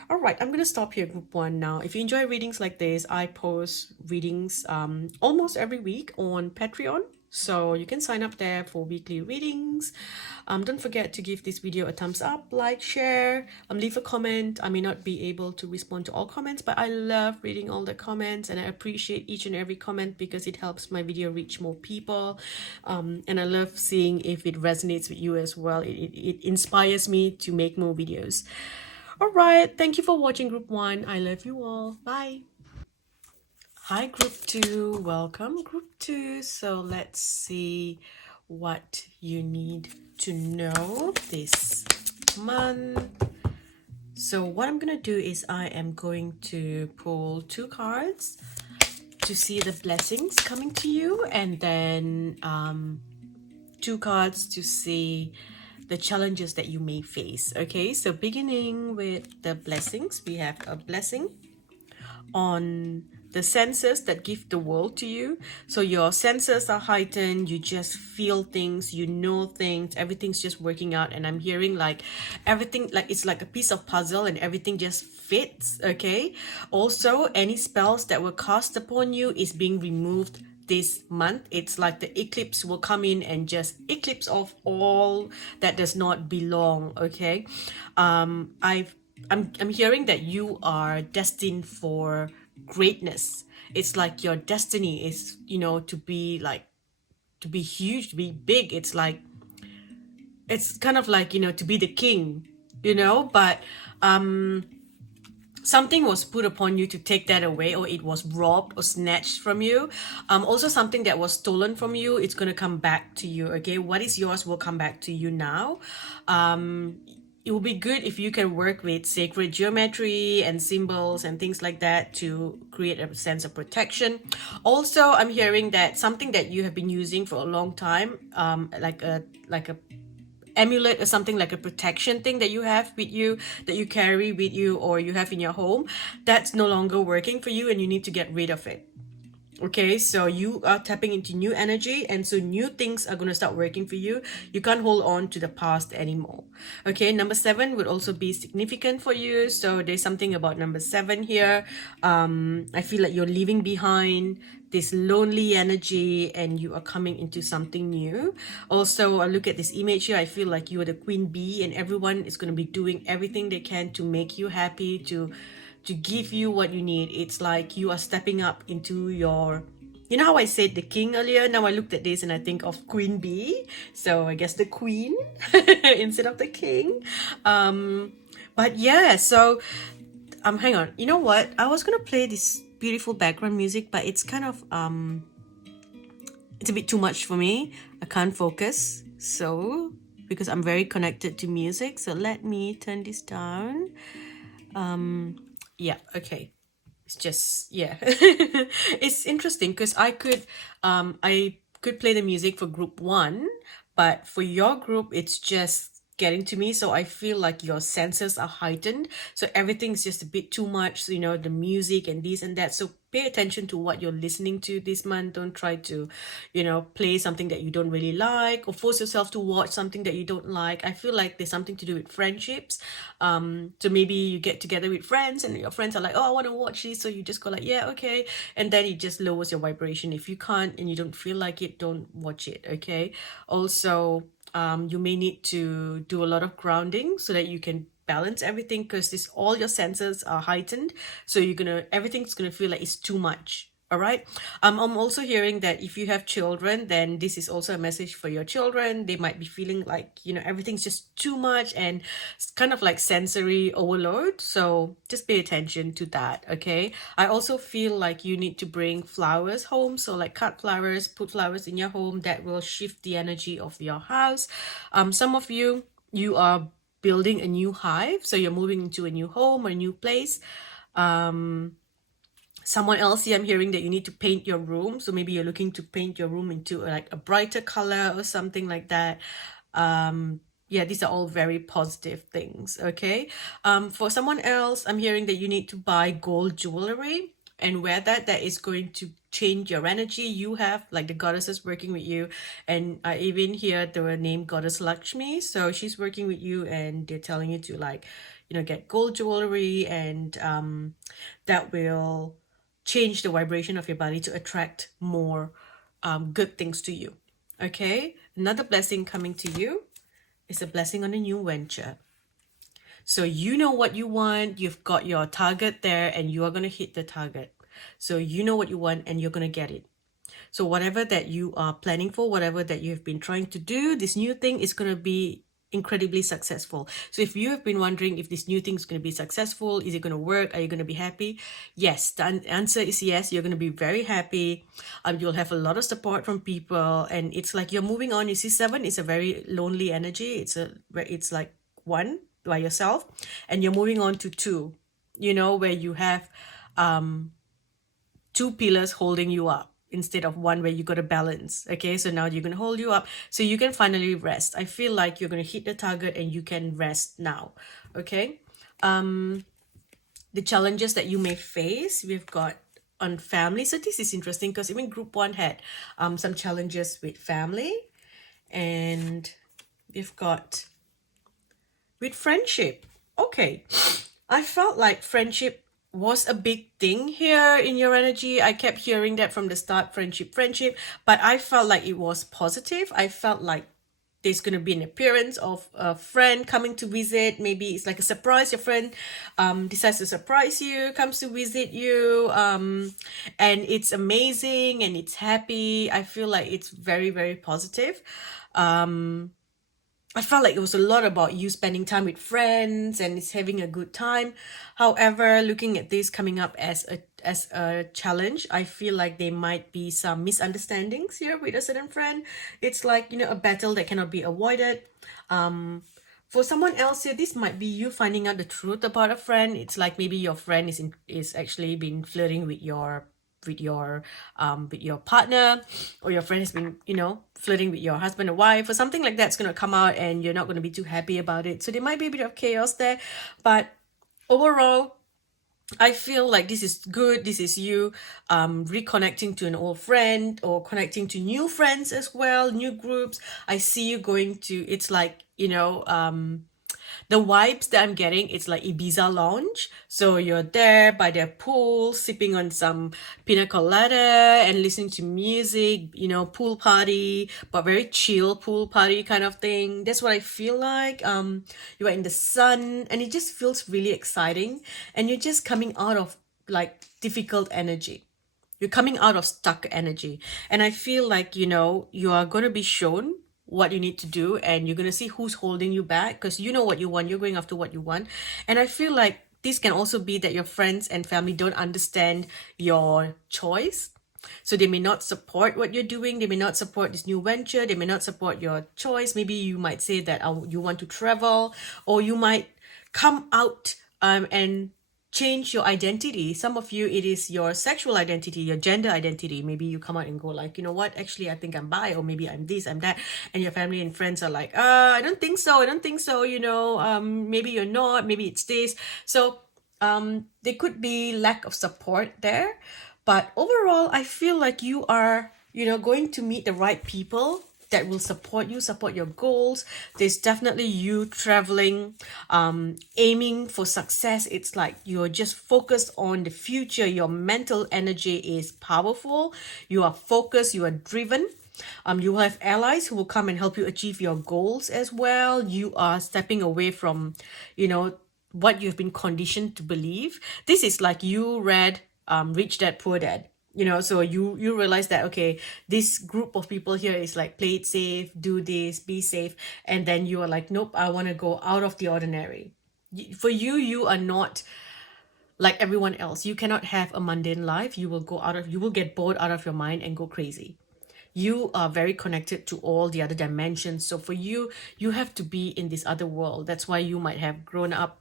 All right, I'm going to stop here, Group 1 now. If you enjoy readings like this, I post readings almost every week on Patreon. So you can sign up there for weekly readings. Don't forget to give this video a thumbs up, like, share, leave a comment. I may not be able to respond to all comments, but I love reading all the comments and I appreciate each and every comment because it helps my video reach more people. And I love seeing if it resonates with you as well. It inspires me to make more videos. All right, thank you for watching, Group 1. I love you all. Bye. Hi, Group 2. Welcome, Group 2. So let's see what you need to know this month. So what I'm going to do is I am going to pull 2 cards to see the blessings coming to you, and then 2 cards to see the challenges that you may face. Okay, so beginning with the blessings, we have a blessing on the senses that give the world to you. So your senses are heightened, you just feel things, you know things, everything's just working out. And I'm hearing like everything, like it's like a piece of puzzle and everything just fits. Okay, also any spells that were cast upon you is being removed this month. It's like the eclipse will come in and just eclipse off all that does not belong. Okay, I'm hearing that you are destined for greatness. It's like your destiny is, to be huge, to be big. It's like, it's kind of like, to be the king, but something was put upon you to take that away, or it was robbed or snatched from you. Also something that was stolen from you, it's going to come back to you. Okay, what is yours will come back to you now. It will be good if you can work with sacred geometry and symbols and things like that to create a sense of protection. Also, I'm hearing that something that you have been using for a long time, like a amulet or something, like a protection thing that you have with you, that you carry with you or you have in your home, that's no longer working for you and you need to get rid of it. Okay, so you are tapping into new energy, and so new things are going to start working for you. You can't hold on to the past anymore. Okay, number 7 would also be significant for you. So there's something about number 7 here. I feel like you're leaving behind this lonely energy and you are coming into something new. Also, I look at this image here. I feel like you are the queen bee and everyone is going to be doing everything they can to make you happy, to give you what you need. It's like you are stepping up into your, you know how I said the king earlier? Now I looked at this and I think of queen bee. So I guess the queen instead of the king. But yeah, so hang on. You know what? I was gonna play this beautiful background music, but it's kind of it's a bit too much for me. I can't focus. So because I'm very connected to music, so let me turn this down. Yeah, okay. It's just, yeah. It's interesting because I could play the music for group 1, but for your group, it's just getting to me. So I feel like your senses are heightened, so everything's just a bit too much, you know, the music and this and that. So pay attention to what you're listening to this month. Don't try to, you know, play something that you don't really like, or force yourself to watch something that you don't like. I feel like there's something to do with friendships. So maybe you get together with friends and your friends are like, oh, I want to watch this, so you just go like, yeah, okay, and then it just lowers your vibration. If you can't and you don't feel like it, don't watch it. Okay. Also, you may need to do a lot of grounding so that you can balance everything, because this all your senses are heightened, so everything's gonna feel like it's too much. All right. I'm also hearing that if you have children, then this is also a message for your children. They might be feeling like, you know, everything's just too much and it's kind of like sensory overload. So just pay attention to that. Okay. I also feel like you need to bring flowers home. So like cut flowers, put flowers in your home that will shift the energy of your house. Some of you are building a new hive. So you're moving into a new home or a new place. Someone else here, I'm hearing that you need to paint your room. So maybe you're looking to paint your room into like a brighter color or something like that. Yeah, these are all very positive things. Okay. For someone else, I'm hearing that you need to buy gold jewelry and wear that is going to change your energy. You have like the goddesses working with you, and I even hear the name goddess Lakshmi, so she's working with you and they're telling you to, like, you know, get gold jewelry, and that will change the vibration of your body to attract more good things to you. Okay. Another blessing coming to you is a blessing on a new venture. So you know what you want, you've got your target there, and you are going to hit the target. So you know what you want and you're going to get it. So whatever that you are planning for, whatever that you have been trying to do, this new thing is going to be incredibly successful. So if you have been wondering if this new thing is going to be successful, is it going to work, are you going to be happy? Yes, the answer is yes. You're going to be very happy. You'll have a lot of support from people, and it's like you're moving on. You see, 7 is a very lonely energy. It's like 1 by yourself, and you're moving on to 2, you know, where you have 2 pillars holding you up instead of 1 where you got to balance. Okay, so now you're going to hold you up so you can finally rest. I feel like you're going to hit the target and you can rest now. Okay. The challenges that you may face, we've got on family. So this is interesting because even group 1 had some challenges with family, and we've got with friendship. Okay, I felt like friendship was a big thing here in your energy. I kept hearing that from the start, friendship, but I felt like it was positive. I felt like there's going to be an appearance of a friend coming to visit. Maybe it's like a surprise. Your friend decides to surprise you, comes to visit you, and it's amazing and it's happy. I feel like it's very, very positive. I felt like it was a lot about you spending time with friends and it's having a good time. However, looking at this coming up as a challenge, I feel like there might be some misunderstandings here with a certain friend. It's like, you know, a battle that cannot be avoided. For someone else here, this might be you finding out the truth about a friend. It's like maybe your friend is actually been flirting with your partner, or your friend has been, you know, flirting with your husband or wife, or something like that's going to come out and you're not going to be too happy about it. So there might be a bit of chaos there, but overall I feel like this is good. This is you reconnecting to an old friend or connecting to new friends as well, new groups. I see you going to, it's like, you know, the vibes that I'm getting, it's like Ibiza lounge. So you're there by their pool, sipping on some pina colada and listening to music, you know, pool party, but very chill pool party kind of thing. That's what I feel like. You are in the sun and it just feels really exciting. And you're just coming out of like difficult energy. You're coming out of stuck energy. And I feel like, you know, you are going to be shown what you need to do, and you're going to see who's holding you back, because you know what you want. You're going after what you want. And I feel like this can also be that your friends and family don't understand your choice. So they may not support what you're doing. They may not support this new venture. They may not support your choice. Maybe you might say that you want to travel, or you might come out and change your identity. Some of you, it is your sexual identity, your gender identity. Maybe you come out and go like, you know what, actually I think I'm bi, or maybe I'm this, I'm that, and your family and friends are like, I don't think so, I don't think so, maybe you're not, maybe it's this. So there could be lack of support there, but overall I feel like you are, going to meet the right people that will support you, support your goals. There's definitely you traveling, aiming for success. It's like you're just focused on the future. Your mental energy is powerful. You are focused, you are driven. You will have allies who will come and help you achieve your goals as well. You are stepping away from, what you've been conditioned to believe. This is like you read Rich Dad Poor Dad. So you realize that, okay, this group of people here is like, play it safe, do this, be safe, and then you are like, nope, I want to go out of the ordinary. For you, you are not like everyone else. You cannot have a mundane life. You will get bored out of your mind and go crazy. You are very connected to all the other dimensions. So for you, you have to be in this other world. That's why you might have grown up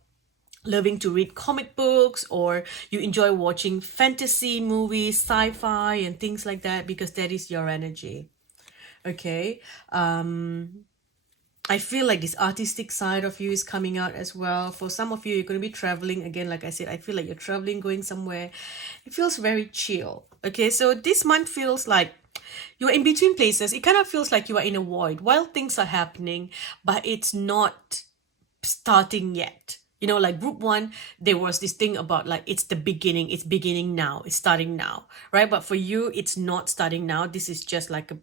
loving to read comic books, or you enjoy watching fantasy movies, sci-fi and things like that, because that is your energy. Okay. I feel like this artistic side of you is coming out as well. For some of you, you're going to be traveling again. Like I said, I feel like you're traveling, going somewhere. It feels very chill. Okay, so this month feels like you're in between places. It kind of feels like you are in a void while things are happening, but it's not starting yet. Like group one, there was this thing about like, it's the beginning, it's beginning now, it's starting now, right? But for you, it's not starting now. This is just like a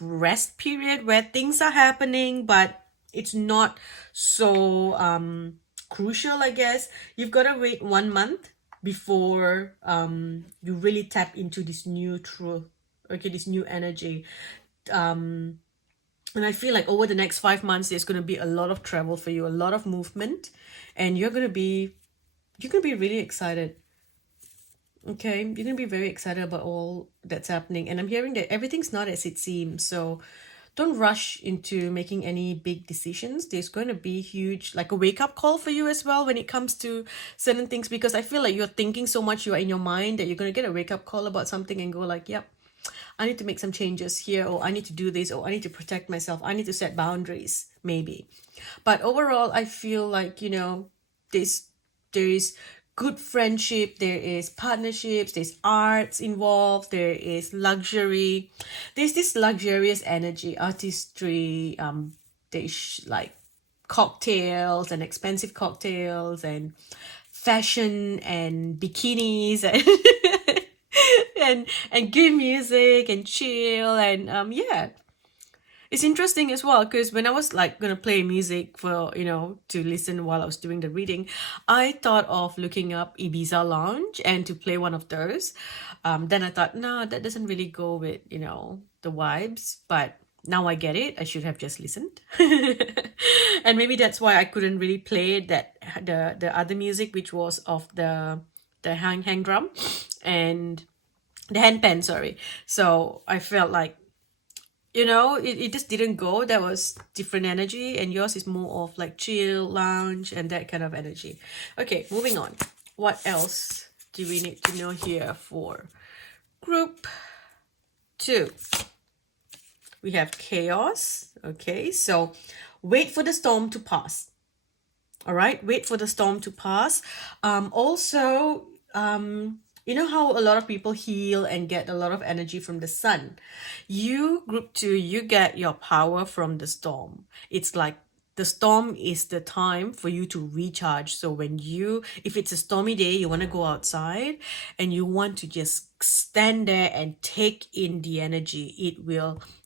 rest period where things are happening, but it's not so crucial, I guess. You've got to wait 1 month before you really tap into this new truth, okay, this new energy. And I feel like over the next 5 months, there's going to be a lot of travel for you, a lot of movement, and you're going to be really excited. Okay, you're going to be very excited about all that's happening. And I'm hearing that everything's not as it seems. So don't rush into making any big decisions. There's going to be huge, like a wake up call for you as well when it comes to certain things, because I feel like you're thinking so much, you are in your mind, that you're going to get a wake up call about something and go like, yep, I need to make some changes here, or I need to do this, or I need to protect myself, I need to set boundaries, maybe. But overall, I feel like, there is good friendship, there is partnerships, there's arts involved, there is luxury, there's this luxurious energy, artistry, there's like cocktails and expensive cocktails and fashion and bikinis and and good music and chill and yeah. It's interesting as well, because when I was like gonna play music for, to listen while I was doing the reading, I thought of looking up Ibiza Lounge and to play one of those. Then I thought, no, that doesn't really go with, the vibes. But now I get it. I should have just listened. And maybe that's why I couldn't really play the other music, which was of the hang drum and the handpan, sorry. So I felt like, it just didn't go. That was different energy, and yours is more of like chill, lounge, and that kind of energy. Okay, moving on. What else do we need to know here for group 2? We have chaos. Okay, so wait for the storm to pass. All right, wait for the storm to pass. Also, you know how a lot of people heal and get a lot of energy from the sun? You, group 2, you get your power from the storm. It's like the storm is the time for you to recharge. So if it's a stormy day, you want to go outside and you want to just stand there and take in the energy.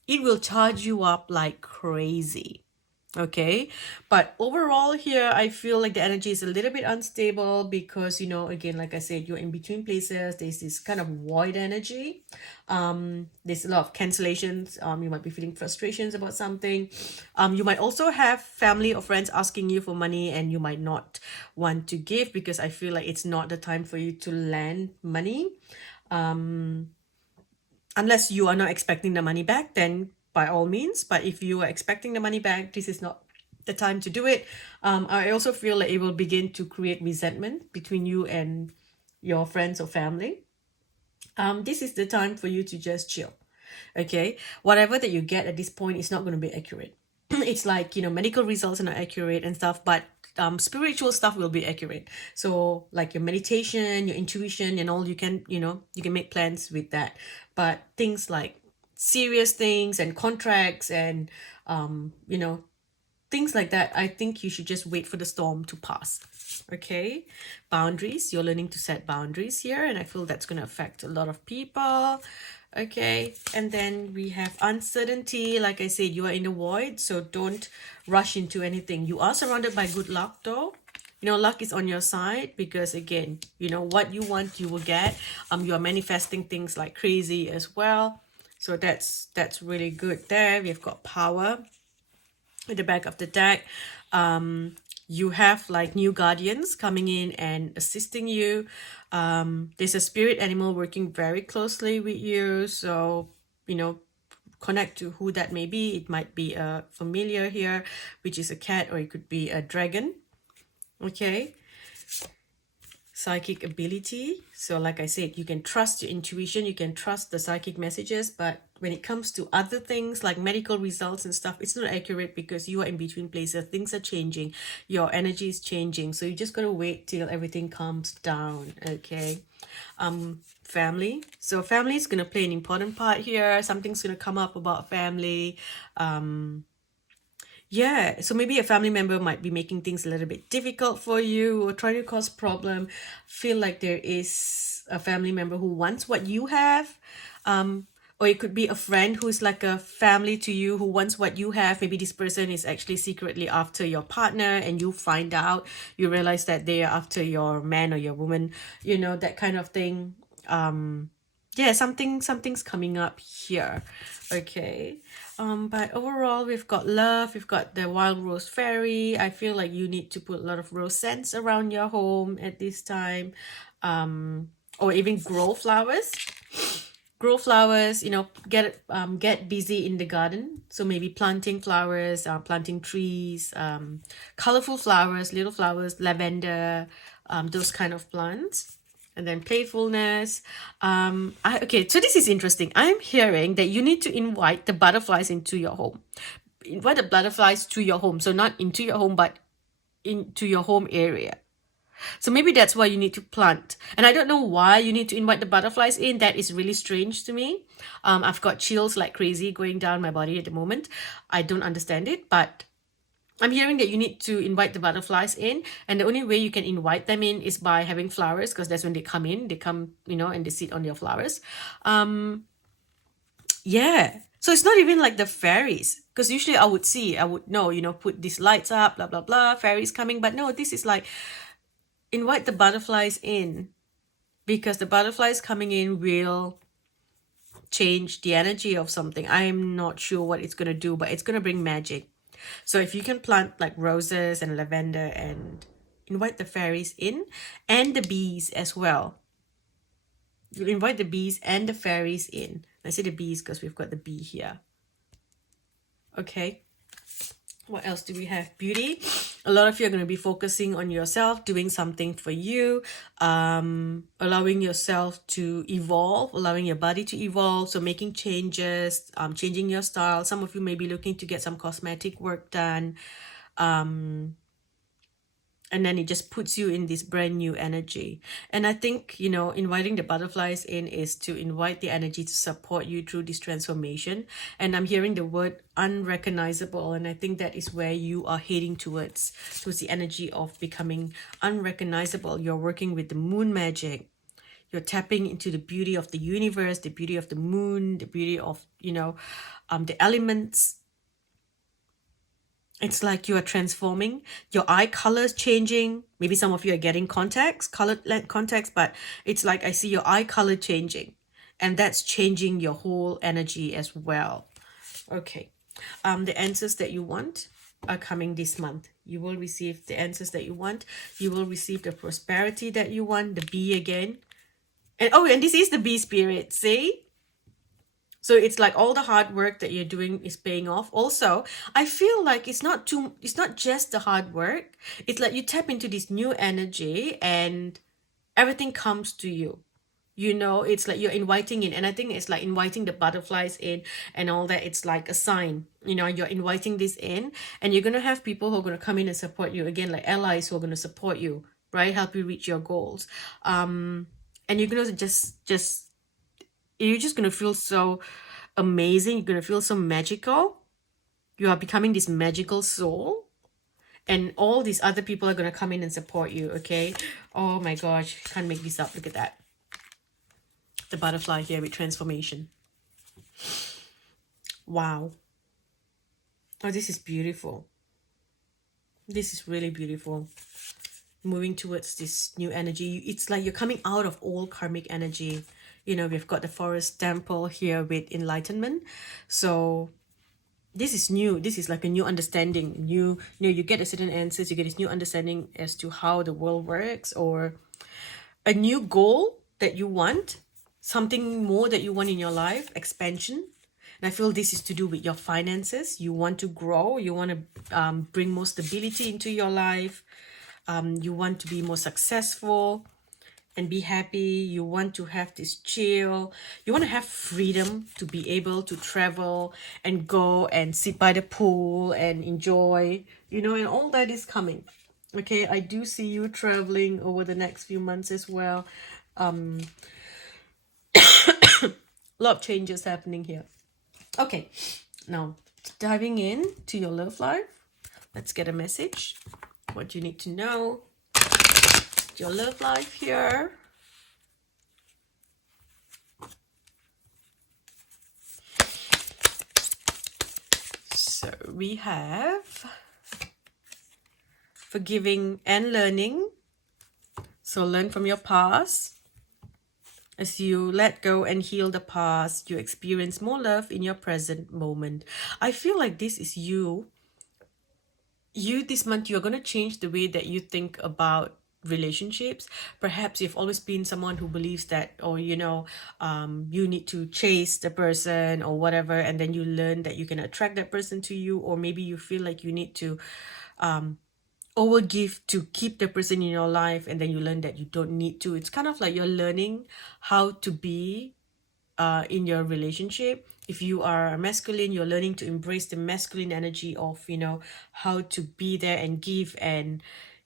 It will charge you up like crazy. Okay, but overall here I feel like the energy is a little bit unstable because, again, like I said, you're in between places. There's this kind of void energy. There's a lot of cancellations. You might be feeling frustrations about something. You might also have family or friends asking you for money, and you might not want to give because I feel like it's not the time for you to lend money. Unless you are not expecting the money back, then by all means. But if you are expecting the money back, this is not the time to do it. I also feel like it will begin to create resentment between you and your friends or family. This is the time for you to just chill. Okay, whatever that you get at this point is not going to be accurate. It's like, medical results are not accurate and stuff, but spiritual stuff will be accurate. So like your meditation, your intuition and all, you can make plans with that. But things like serious things and contracts and things like that, I think you should just wait for the storm to pass. Okay, boundaries, you're learning to set boundaries here, and I feel that's going to affect a lot of people. Okay, and then we have uncertainty. Like I said, you are in the void, so don't rush into anything. You are surrounded by good luck though. Luck is on your side, because again, what you want you will get. You are manifesting things like crazy as well, so that's really good. There we've got power at the back of the deck. You have like new guardians coming in and assisting you. There's a spirit animal working very closely with you, so connect to who that may be. It might be a familiar here, which is a cat, or it could be a dragon. Okay, psychic ability. So like I said, you can trust your intuition, you can trust the psychic messages, but when it comes to other things like medical results and stuff, it's not accurate because you are in between places. Things are changing, your energy is changing, so you just gotta wait till everything calms down. Okay, family. So family is gonna play an important part here. Something's gonna come up about family. Yeah, so maybe a family member might be making things a little bit difficult for you or trying to cause problem. Feel like there is a family member who wants what you have. Or it could be a friend who's like a family to you who wants what you have. Maybe this person is actually secretly after your partner, and you find out, you realize that they are after your man or your woman, that kind of thing. Yeah, something's coming up here. Okay, but overall we've got love, we've got the wild rose fairy. I feel like you need to put a lot of rose scents around your home at this time, or even grow flowers, get busy in the garden. So maybe planting flowers, planting trees, colorful flowers, little flowers, lavender, those kind of plants. And then playfulness. Okay, so this is interesting. I'm hearing that you need to invite the butterflies into your home. Invite the butterflies to your home. So not into your home, but into your home area. So maybe that's why you need to plant. And I don't know why you need to invite the butterflies in. That is really strange to me. I've got chills like crazy going down my body at the moment. I don't understand it, but I'm hearing that you need to invite the butterflies in, and the only way you can invite them in is by having flowers, because that's when they come in. They come, and they sit on your flowers. Yeah. So it's not even like the fairies, because usually I would know, put these lights up, blah, blah, blah, fairies coming. But no, this is like invite the butterflies in, because the butterflies coming in will change the energy of something. I'm not sure what it's going to do, but it's going to bring magic. So if you can plant like roses and lavender and invite the fairies in, and the bees as well. You invite the bees and the fairies in. I say the bees because we've got the bee here. Okay. What else do we have? Beauty. A lot of you are going to be focusing on yourself, doing something for you, allowing yourself to evolve, allowing your body to evolve. So making changes, changing your style. Some of you may be looking to get some cosmetic work done. And then it just puts you in this brand new energy. And I think, inviting the butterflies in is to invite the energy to support you through this transformation. And I'm hearing the word unrecognizable. And I think that is where you are heading towards the energy of becoming unrecognizable. You're working with the moon magic. You're tapping into the beauty of the universe, the beauty of the moon, the beauty of, the elements. It's like you are transforming. Your eye color is changing. Maybe some of you are getting colored contacts, but it's like I see your eye color changing, and that's changing your whole energy as well. Okay. The answers that you want are coming this month. You will receive the answers that you want. You will receive the prosperity that you want, the bee again. And this is the bee spirit, see? So it's like all the hard work that you're doing is paying off. Also, I feel like it's not just the hard work. It's like you tap into this new energy and everything comes to you. You know, it's like you're inviting in, and I think it's like inviting the butterflies in and all that. It's like a sign, you know, you're inviting this in, and you're gonna have people who are gonna come in and support you again, like allies who are gonna support you, right? Help you reach your goals. And you're gonna just you're just gonna feel so amazing. You're gonna feel so magical. You are becoming this magical soul, and all these other people are gonna come in and support you. Okay. Oh my gosh, can't make this up. Look at that. The butterfly here with transformation. Wow. Oh, this is beautiful. This is really beautiful. Moving towards this new energy. It's like you're coming out of old karmic energy. You know, we've got the forest temple here with enlightenment. So this is new. This is like a new understanding. You get a certain answers. You get this new understanding as to how the world works, or a new goal that you want, something more that you want in your life, expansion. And I feel this is to do with your finances. You want to grow. You want to bring more stability into your life. You want to be more successful and be happy. You want to have this chill. You want to have freedom to be able to travel and go and sit by the pool and enjoy, you know, and all that is coming. Okay, I do see you traveling over the next few months as well. A lot of changes happening here. Okay, now diving in to your love life. Let's get a message. What do you need to know? Your love life here. So we have forgiving and learning. So learn from your past. As you let go and heal the past, you experience more love in your present moment. I feel like this is you. You this month, you're going to change the way that you think about relationships. Perhaps you've always been someone who believes that, or you know, you need to chase the person or whatever, and then you learn that you can attract that person to you, or maybe you feel like you need to overgive to keep the person in your life, and then you learn that you don't need to. It's kind of like you're learning how to be in your relationship. If you are masculine, you're learning to embrace the masculine energy of, you know, how to be there and give and,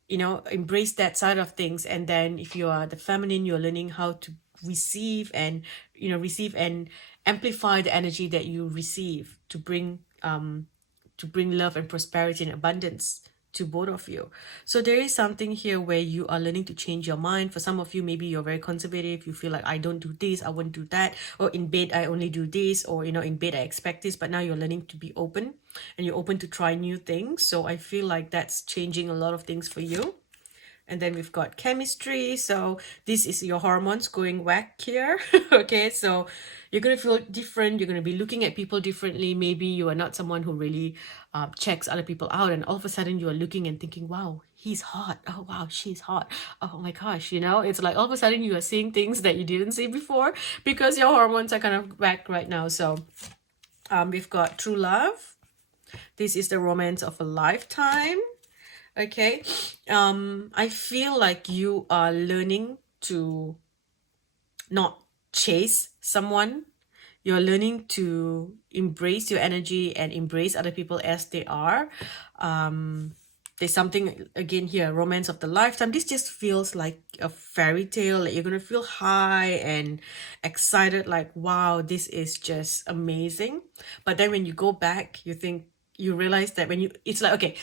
you know, embrace that side of things. And then if you are the feminine, you're learning how to receive and, you know, receive and amplify the energy that you receive to bring love and prosperity and abundance to both of you. So there is something here where you are learning to change your mind. For some of you, maybe you're very conservative. You feel like, I don't do this, I won't do that, or in bed I only do this, or you know, in bed I expect this. But now you're learning to be open, and you're open to try new things. So I feel like that's changing a lot of things for you. And then we've got chemistry. So this is your hormones going whack here. Okay, so you're going to feel different. You're going to be looking at people differently. Maybe you are not someone who really checks other people out, and all of a sudden you are looking and thinking, wow, he's hot. Oh wow, she's hot. Oh my gosh, you know, it's like all of a sudden you are seeing things that you didn't see before because your hormones are kind of whack right now. So we've got true love. This is the romance of a lifetime. Okay, I feel like you are learning to not chase someone. You're learning to embrace your energy and embrace other people as they are. There's something again here, romance of the lifetime. This just feels like a fairy tale. Like you're gonna feel high and excited, like wow, this is just amazing. But then when you go back, you realize that it's like, okay,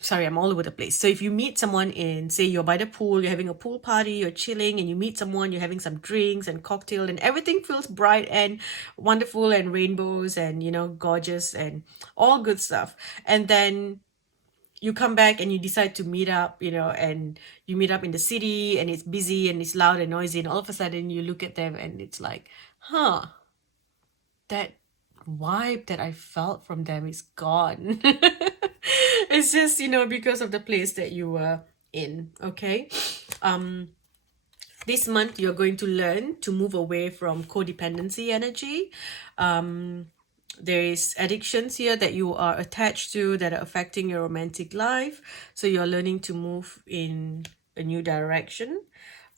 sorry, I'm all over the place. So if you meet someone in, say you're by the pool, you're having a pool party, you're chilling, and you meet someone, you're having some drinks and cocktail, and everything feels bright and wonderful and rainbows and, you know, gorgeous and all good stuff. And then you come back and you decide to meet up, you know, and you meet up in the city and it's busy and it's loud and noisy, and all of a sudden you look at them and it's like, that vibe that I felt from them is gone. It's just, you know, because of the place that you were in. Okay. This month, you're going to learn to move away from codependency energy. There is addictions here that you are attached to that are affecting your romantic life. So you're learning to move in a new direction.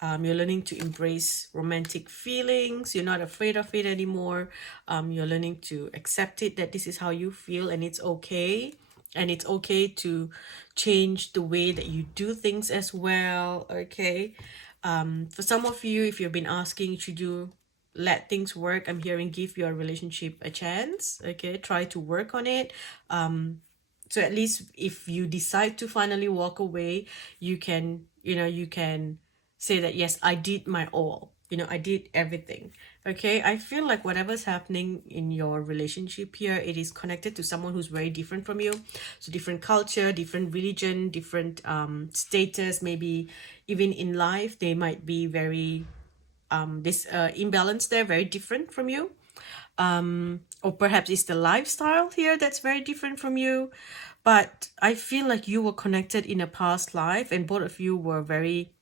You're learning to embrace romantic feelings. You're not afraid of it anymore. You're learning to accept it, that this is how you feel and it's okay. And it's okay to change the way that you do things as well. Okay. For some of you, if you've been asking, should you let things work, I'm hearing give your relationship a chance. Okay. Try to work on it. So at least if you decide to finally walk away, you can, you can say that, yes, I did my all. I did everything. Okay. I feel like whatever's happening in your relationship here, it is connected to someone who's very different from you. So different culture, different religion, different status, maybe even in life, they might be very this imbalance there, very different from you. Or perhaps it's the lifestyle here that's very different from you. But I feel like you were connected in a past life, and both of you were very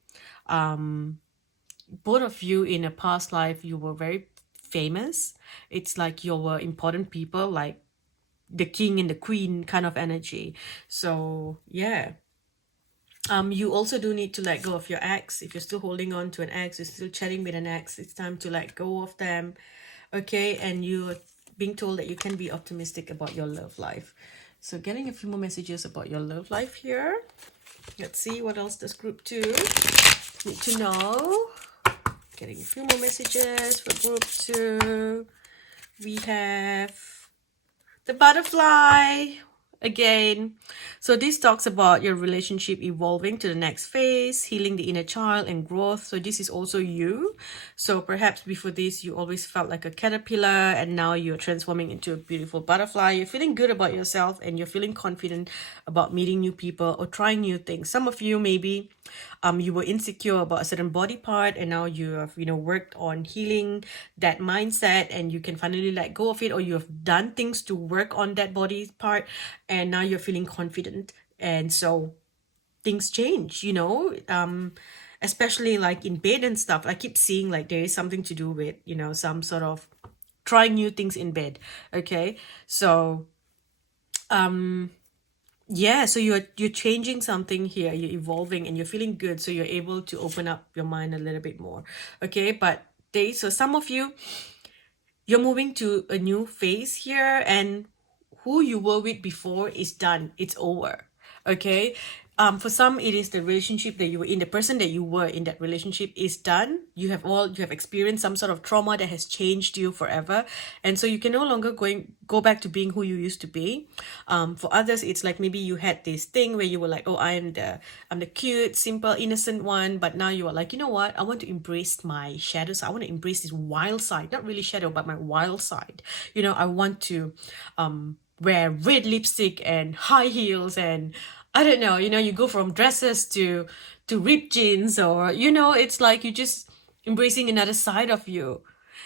both of you in a past life, you were very famous. It's like you were important people, like the king and the queen kind of energy. So yeah. You also do need to let go of your ex. If you're still holding on to an ex, you're still chatting with an ex, it's time to let go of them. Okay, and you're being told that you can be optimistic about your love life. So getting a few more messages about your love life here. Let's see what else does group 2 need to know. Getting a few more messages for group 2. We have the butterfly again. So this talks about your relationship evolving to the next phase, healing the inner child and growth. So this is also you. So perhaps before this, you always felt like a caterpillar, and now you're transforming into a beautiful butterfly. You're feeling good about yourself, and you're feeling confident about meeting new people or trying new things. Some of you maybe you were insecure about a certain body part, and now you have worked on healing that mindset, and you can finally let go of it, or you have done things to work on that body part, and now you're feeling confident. And so things change, especially like in bed and stuff. I keep seeing like there is something to do with some sort of trying new things in bed. Okay, so yeah, so you're changing something here, you're evolving, and you're feeling good, so you're able to open up your mind a little bit more. Okay, but so some of you, you're moving to a new phase here, and who you were with before is done, it's over. Okay, for some it is the relationship that you were in, the person that you were in that relationship is done. You have experienced some sort of trauma that has changed you forever, and so you can no longer go back to being who you used to be. For others, it's like maybe you had this thing where you were like, oh, I'm the cute, simple, innocent one, but now you are like, you know what, I want to embrace my shadows. I want to embrace this wild side, not really shadow, but my wild side. I want to wear red lipstick and high heels, and I don't know, you go from dresses to ripped jeans, or it's like you just embracing another side of you,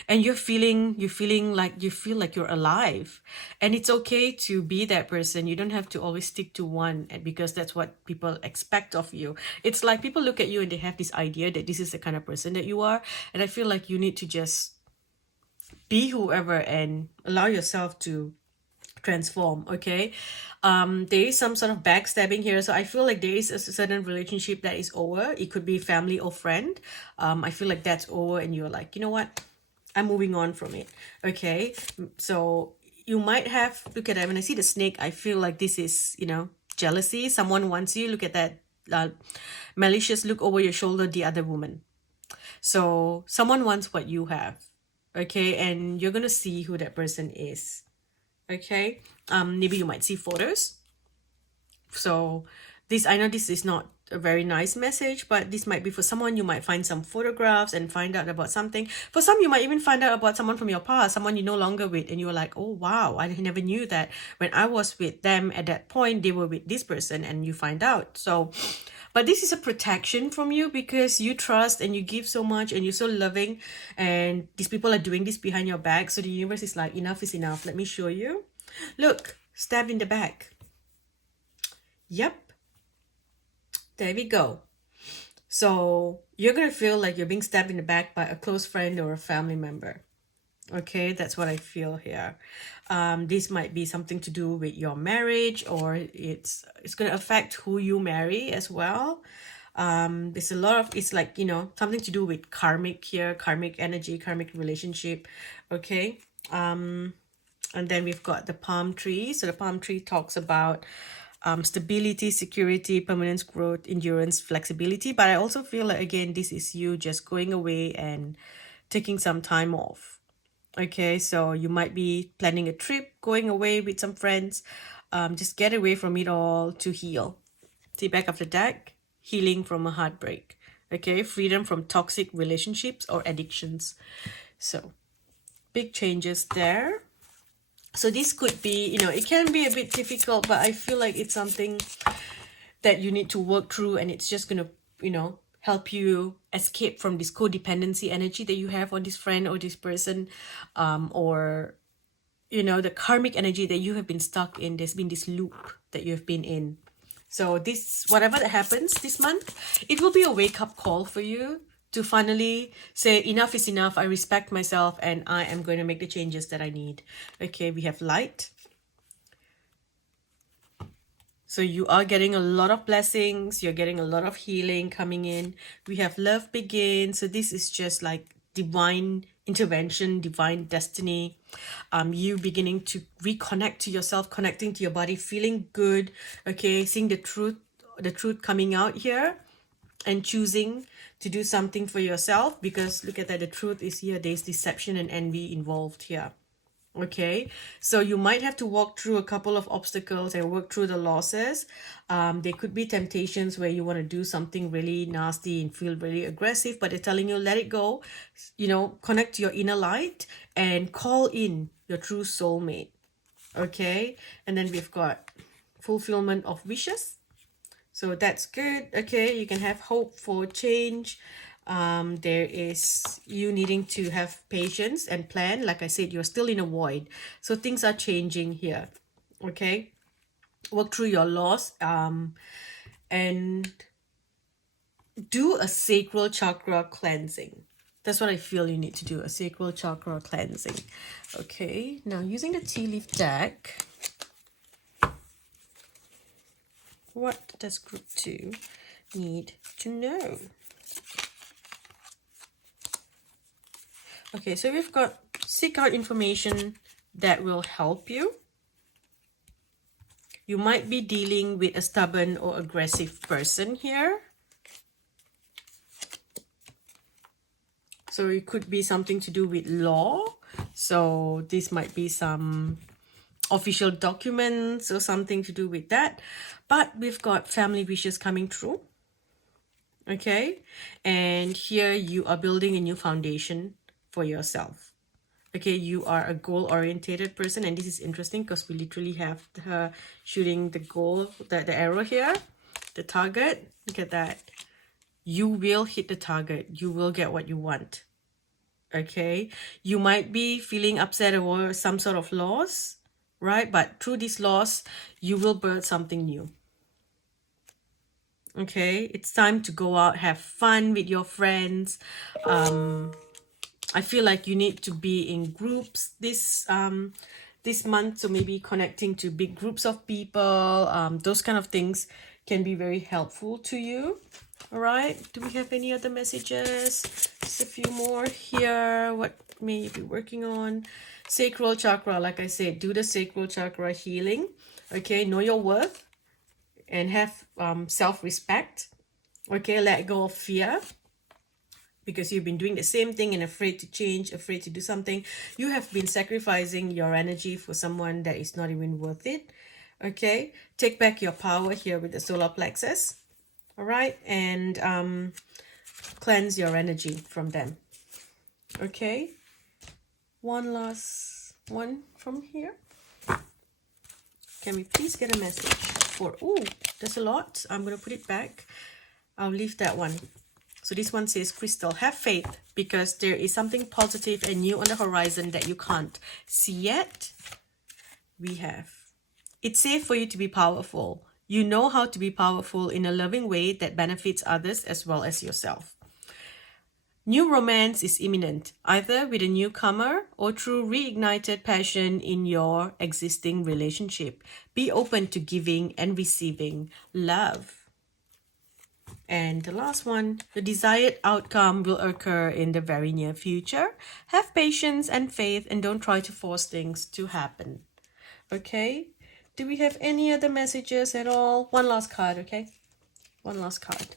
and you feel like you're alive, and it's okay to be that person. You don't have to always stick to one, because that's what people expect of you. It's like people look at you and they have this idea that this is the kind of person that you are, and I feel like you need to just be whoever and allow yourself to transform. Okay, there is some sort of backstabbing here, so I feel like there is a certain relationship that is over. It could be family or friend. I feel like that's over, and you're like, you know what, I'm moving on from it. Okay, so you might have, look at that, when I see the snake, I feel like this is jealousy. Someone wants you. Look at that malicious look over your shoulder, the other woman. So someone wants what you have. Okay, and you're gonna see who that person is. Okay, maybe you might see photos. So I know this is not a very nice message, but this might be for someone. You might find some photographs and find out about something. For some, you might even find out about someone from your past, someone you're no longer with, and you're like, oh wow, I never knew that when I was with them at that point, they were with this person, and you find out. So but this is a protection from you, because you trust and you give so much and you're so loving, and these people are doing this behind your back. So the universe is like, enough is enough. Let me show you. Look, stab in the back. Yep. There we go. So you're going to feel like you're being stabbed in the back by a close friend or a family member. Okay, that's what I feel here. This might be something to do with your marriage, or it's going to affect who you marry as well. There's a lot of, it's like, something to do with karmic here, karmic energy, karmic relationship. Okay. And then we've got the palm tree. So the palm tree talks about stability, security, permanence, growth, endurance, flexibility. But I also feel like, again, this is you just going away and taking some time off. Okay, so you might be planning a trip, going away with some friends. Just get away from it all to heal. See, back of the deck, healing from a heartbreak. Okay, freedom from toxic relationships or addictions. So big changes there. So this could be, it can be a bit difficult, but I feel like it's something that you need to work through, and it's just going to, help you escape from this codependency energy that you have on this friend or this person, or, the karmic energy that you have been stuck in. There's been this loop that you have been in. So this, whatever that happens this month, it will be a wake-up call for you to finally say enough is enough. I respect myself and I am going to make the changes that I need. Okay, we have light. So you are getting a lot of blessings. You're getting a lot of healing coming in. We have love begin. So this is just like divine intervention, divine destiny. You beginning to reconnect to yourself, connecting to your body, feeling good. Okay, seeing the truth coming out here, and choosing to do something for yourself, because look at that, the truth is here. There's deception and envy involved here. Okay, so you might have to walk through a couple of obstacles and work through the losses. There could be temptations where you want to do something really nasty and feel really aggressive, but they're telling you, let it go. Connect to your inner light and call in your true soulmate. Okay, and then we've got fulfillment of wishes. So that's good. Okay, you can have hope for change. There is you needing to have patience and plan. Like I said, you're still in a void. So things are changing here. Okay, work through your loss and do a sacral chakra cleansing. That's what I feel you need to do, a sacral chakra cleansing. Okay, now using the tea leaf deck, what does group 2 need to know? Okay, so we've got seek out information that will help you. You might be dealing with a stubborn or aggressive person here. So it could be something to do with law. So this might be some official documents or something to do with that. But we've got family wishes coming through. Okay, and here you are building a new foundation for yourself. Okay, you are a goal-orientated person, and this is interesting because we literally have her shooting the goal, the arrow here, the target. Look at that. You will hit the target. You will get what you want. Okay, you might be feeling upset over some sort of loss, right? But through this loss, you will birth something new. Okay, it's time to go out, have fun with your friends. I feel like you need to be in groups this month, so maybe connecting to big groups of people. Those kind of things can be very helpful to you. All right, do we have any other messages? Just a few more here. What may you be working on? Sacral chakra, like I said, do the sacral chakra healing. Okay, know your worth and have self-respect. Okay, let go of fear, because you've been doing the same thing and afraid to change, afraid to do something. You have been sacrificing your energy for someone that is not even worth it. Okay, take back your power here with the solar plexus. All right, and cleanse your energy from them. Okay, one last one from here. Can we please get a message for, oh, there's a lot. I'm going to put it back. I'll leave that one. So this one says, Crystal, have faith, because there is something positive and new on the horizon that you can't see yet. We have, it's safe for you to be powerful. You know how to be powerful in a loving way that benefits others as well as yourself. New romance is imminent, either with a newcomer or through reignited passion in your existing relationship. Be open to giving and receiving love. And the last one, the desired outcome will occur in the very near future. Have patience and faith and don't try to force things to happen. Okay? Do we have any other messages at all? One last card, okay? One last card.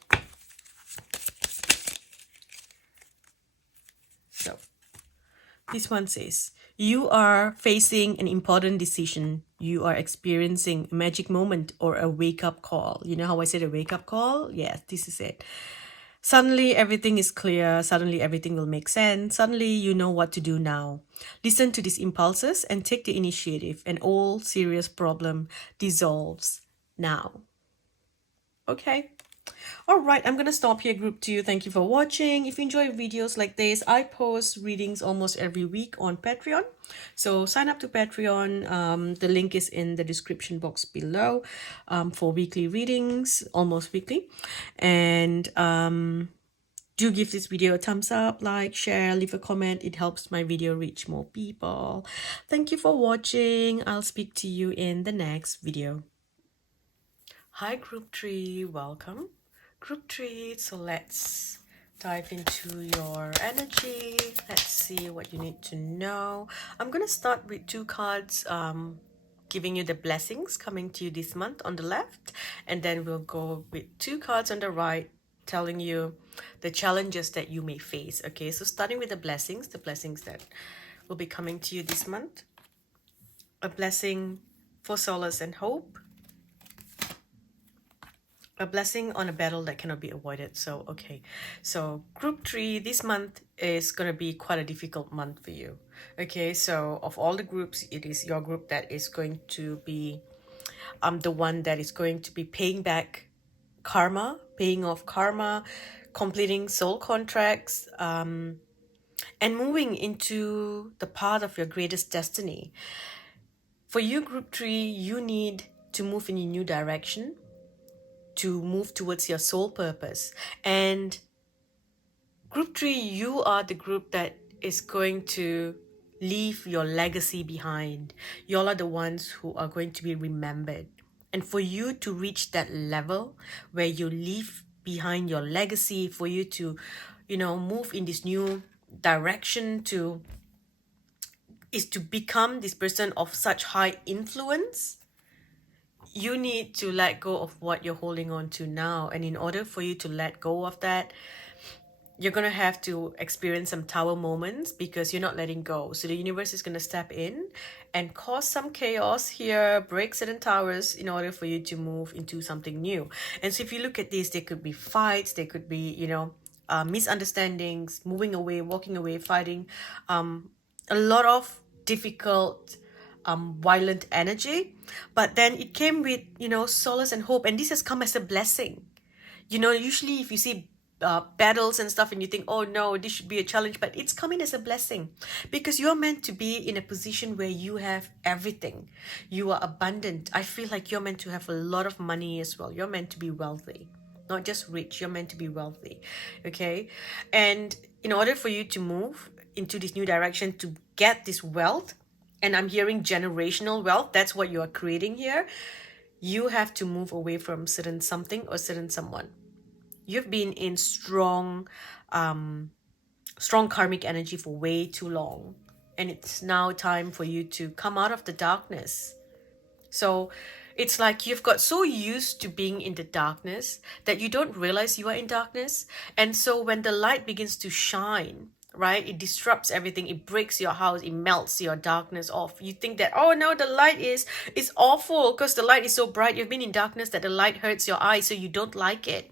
So, this one says, you are facing an important decision. You are experiencing a magic moment or a wake-up call. You know how I said a wake-up call? Yes, this is it. Suddenly everything is clear. Suddenly everything will make sense. Suddenly you know what to do now. Listen to these impulses and take the initiative, and all serious problem dissolves now. Okay. All right, I'm gonna stop here, group 2. Thank you for watching. If you enjoy videos like this, I post readings almost every week on Patreon. So sign up to Patreon. The link is in the description box below for weekly readings, almost weekly. And do give this video a thumbs up, like, share, leave a comment. It helps my video reach more people. Thank you for watching. I'll speak to you in the next video. Hi, Group 3. Welcome. Group 3, so let's dive into your energy. Let's see what you need to know. I'm going to start with 2 cards giving you the blessings coming to you this month on the left, and then we'll go with 2 cards on the right telling you the challenges that you may face. Okay, so starting with the blessings that will be coming to you this month. A blessing for solace and hope. A blessing on a battle that cannot be avoided. So, okay. So, group 3, this month is going to be quite a difficult month for you. Okay, so of all the groups, it is your group that is going to be the one that is going to be paying back karma, paying off karma, completing soul contracts, and moving into the path of your greatest destiny. For you, group 3, you need to move in a new direction, to move towards your soul purpose. And group 3, you are the group that is going to leave your legacy behind. Y'all are the ones who are going to be remembered. And for you to reach that level where you leave behind your legacy, for you to, move in this new direction, is to become this person of such high influence, you need to let go of what you're holding on to now. And in order for you to let go of that, you're going to have to experience some tower moments because you're not letting go. So the universe is going to step in and cause some chaos here, break certain towers in order for you to move into something new. And so if you look at this, there could be fights, there could be, misunderstandings, moving away, walking away, fighting, a lot of difficult violent energy, but then it came with solace and hope, and this has come as a blessing. Usually if you see battles and stuff and you think, oh no, this should be a challenge, but it's coming as a blessing because you're meant to be in a position where you have everything. You are abundant. I feel like you're meant to have a lot of money as well. You're meant to be wealthy, not just rich. You're meant to be wealthy. Okay, and in order for you to move into this new direction to get this wealth, and I'm hearing generational wealth, that's what you are creating here, you have to move away from certain something or certain someone. You've been in strong karmic energy for way too long, and it's now time for you to come out of the darkness. So it's like you've got so used to being in the darkness that you don't realize you are in darkness. And so when the light begins to shine, right, it disrupts everything. It breaks your house. It melts your darkness off. You think that, oh no, the light is awful because the light is so bright. You've been in darkness that the light hurts your eyes, so you don't like it.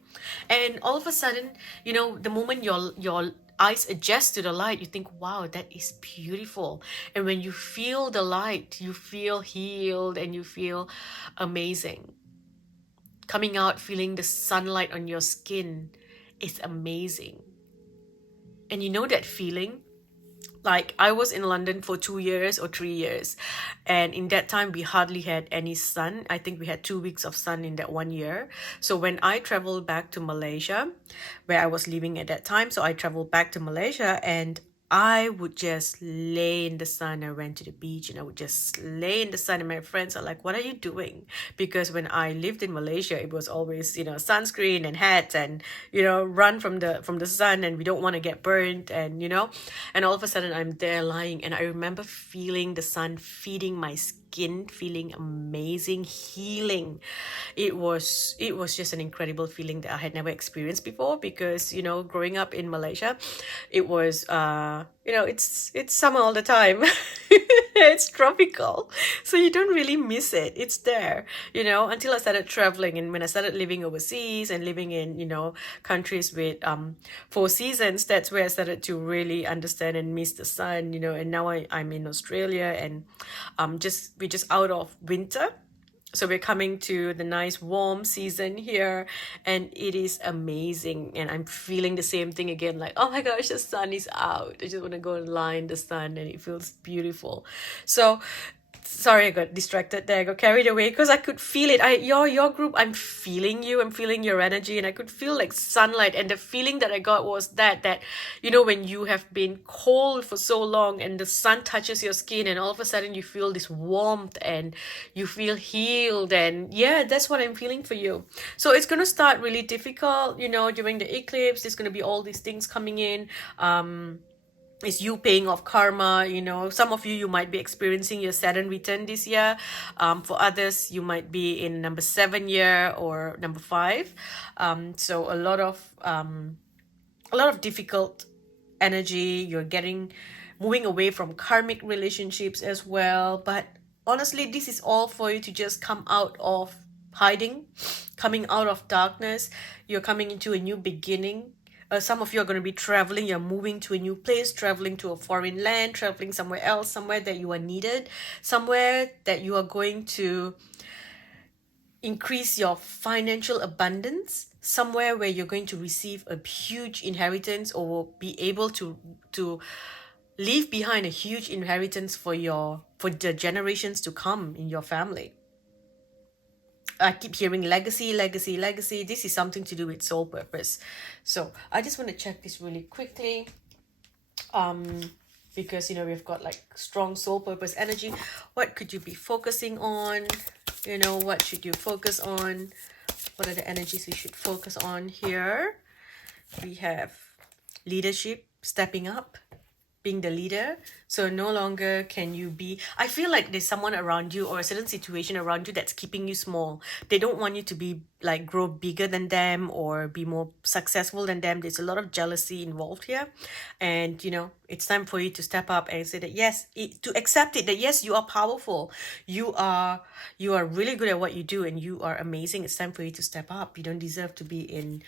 And all of a sudden, the moment your eyes adjust to the light, you think, wow, that is beautiful. And when you feel the light, you feel healed and you feel amazing. Coming out, feeling the sunlight on your skin is amazing. And you know that feeling Like, I was in London for 2 years or 3 years, and in that time we hardly had any sun. I think we had 2 weeks of sun in that 1 year. So when I traveled back to Malaysia, where I was living at that time, so I traveled back to Malaysia, and I would just lay in the sun. I went to the beach and I would just lay in the sun, and my friends are like, "What are you doing?" Because when I lived in Malaysia, it was always, sunscreen and hats, and run from the sun, and we don't want to get burnt, and all of a sudden I'm there lying, and I remember feeling the sun feeding my skin, feeling amazing, healing. It was just an incredible feeling that I had never experienced before, because growing up in Malaysia, it was it's summer all the time. It's tropical, so you don't really miss it. It's there, until I started traveling, and when I started living overseas and living in countries with 4 seasons. That's where I started to really understand and miss the sun. And now I'm in Australia, and we're just out of winter, so we're coming to the nice warm season here, and it is amazing. And I'm feeling the same thing again, like, oh my gosh, the sun is out. I just want to go and lie in the sun, and it feels beautiful. So sorry, I got distracted there. I got carried away because I could feel it. Your group, I'm feeling you. I'm feeling your energy, and I could feel like sunlight. And the feeling that I got was that when you have been cold for so long, and the sun touches your skin, and all of a sudden you feel this warmth, and you feel healed. And yeah, that's what I'm feeling for you. So it's gonna start really difficult, during the eclipse. There's gonna be all these things coming in. It's you paying off karma. Some of you might be experiencing your Saturn return this year. For others, you might be in number 7 year or number 5. So a lot of difficult energy. You're moving away from karmic relationships as well. But honestly, this is all for you to just come out of hiding, coming out of darkness. You're coming into a new beginning. Some of you are going to be traveling. You're moving to a new place, traveling to a foreign land, traveling somewhere else, somewhere that you are needed, somewhere that you are going to increase your financial abundance, somewhere where you're going to receive a huge inheritance, or be able to leave behind a huge inheritance for the generations to come in your family. I keep hearing legacy, legacy, legacy. This is something to do with soul purpose. So I just want to check this really quickly. Because we've got like strong soul purpose energy. What could you be focusing on? What should you focus on? What are the energies you should focus on here? We have leadership, stepping up, being the leader. So no longer can you be, I feel like there's someone around you or a certain situation around you that's keeping you small. They don't want you to be like grow bigger than them or be more successful than them. There's a lot of jealousy involved here, and it's time for you to step up and say that yes, to accept it, that yes, you are powerful, you are really good at what you do, and you are amazing. It's time for you to step up. You don't deserve to be in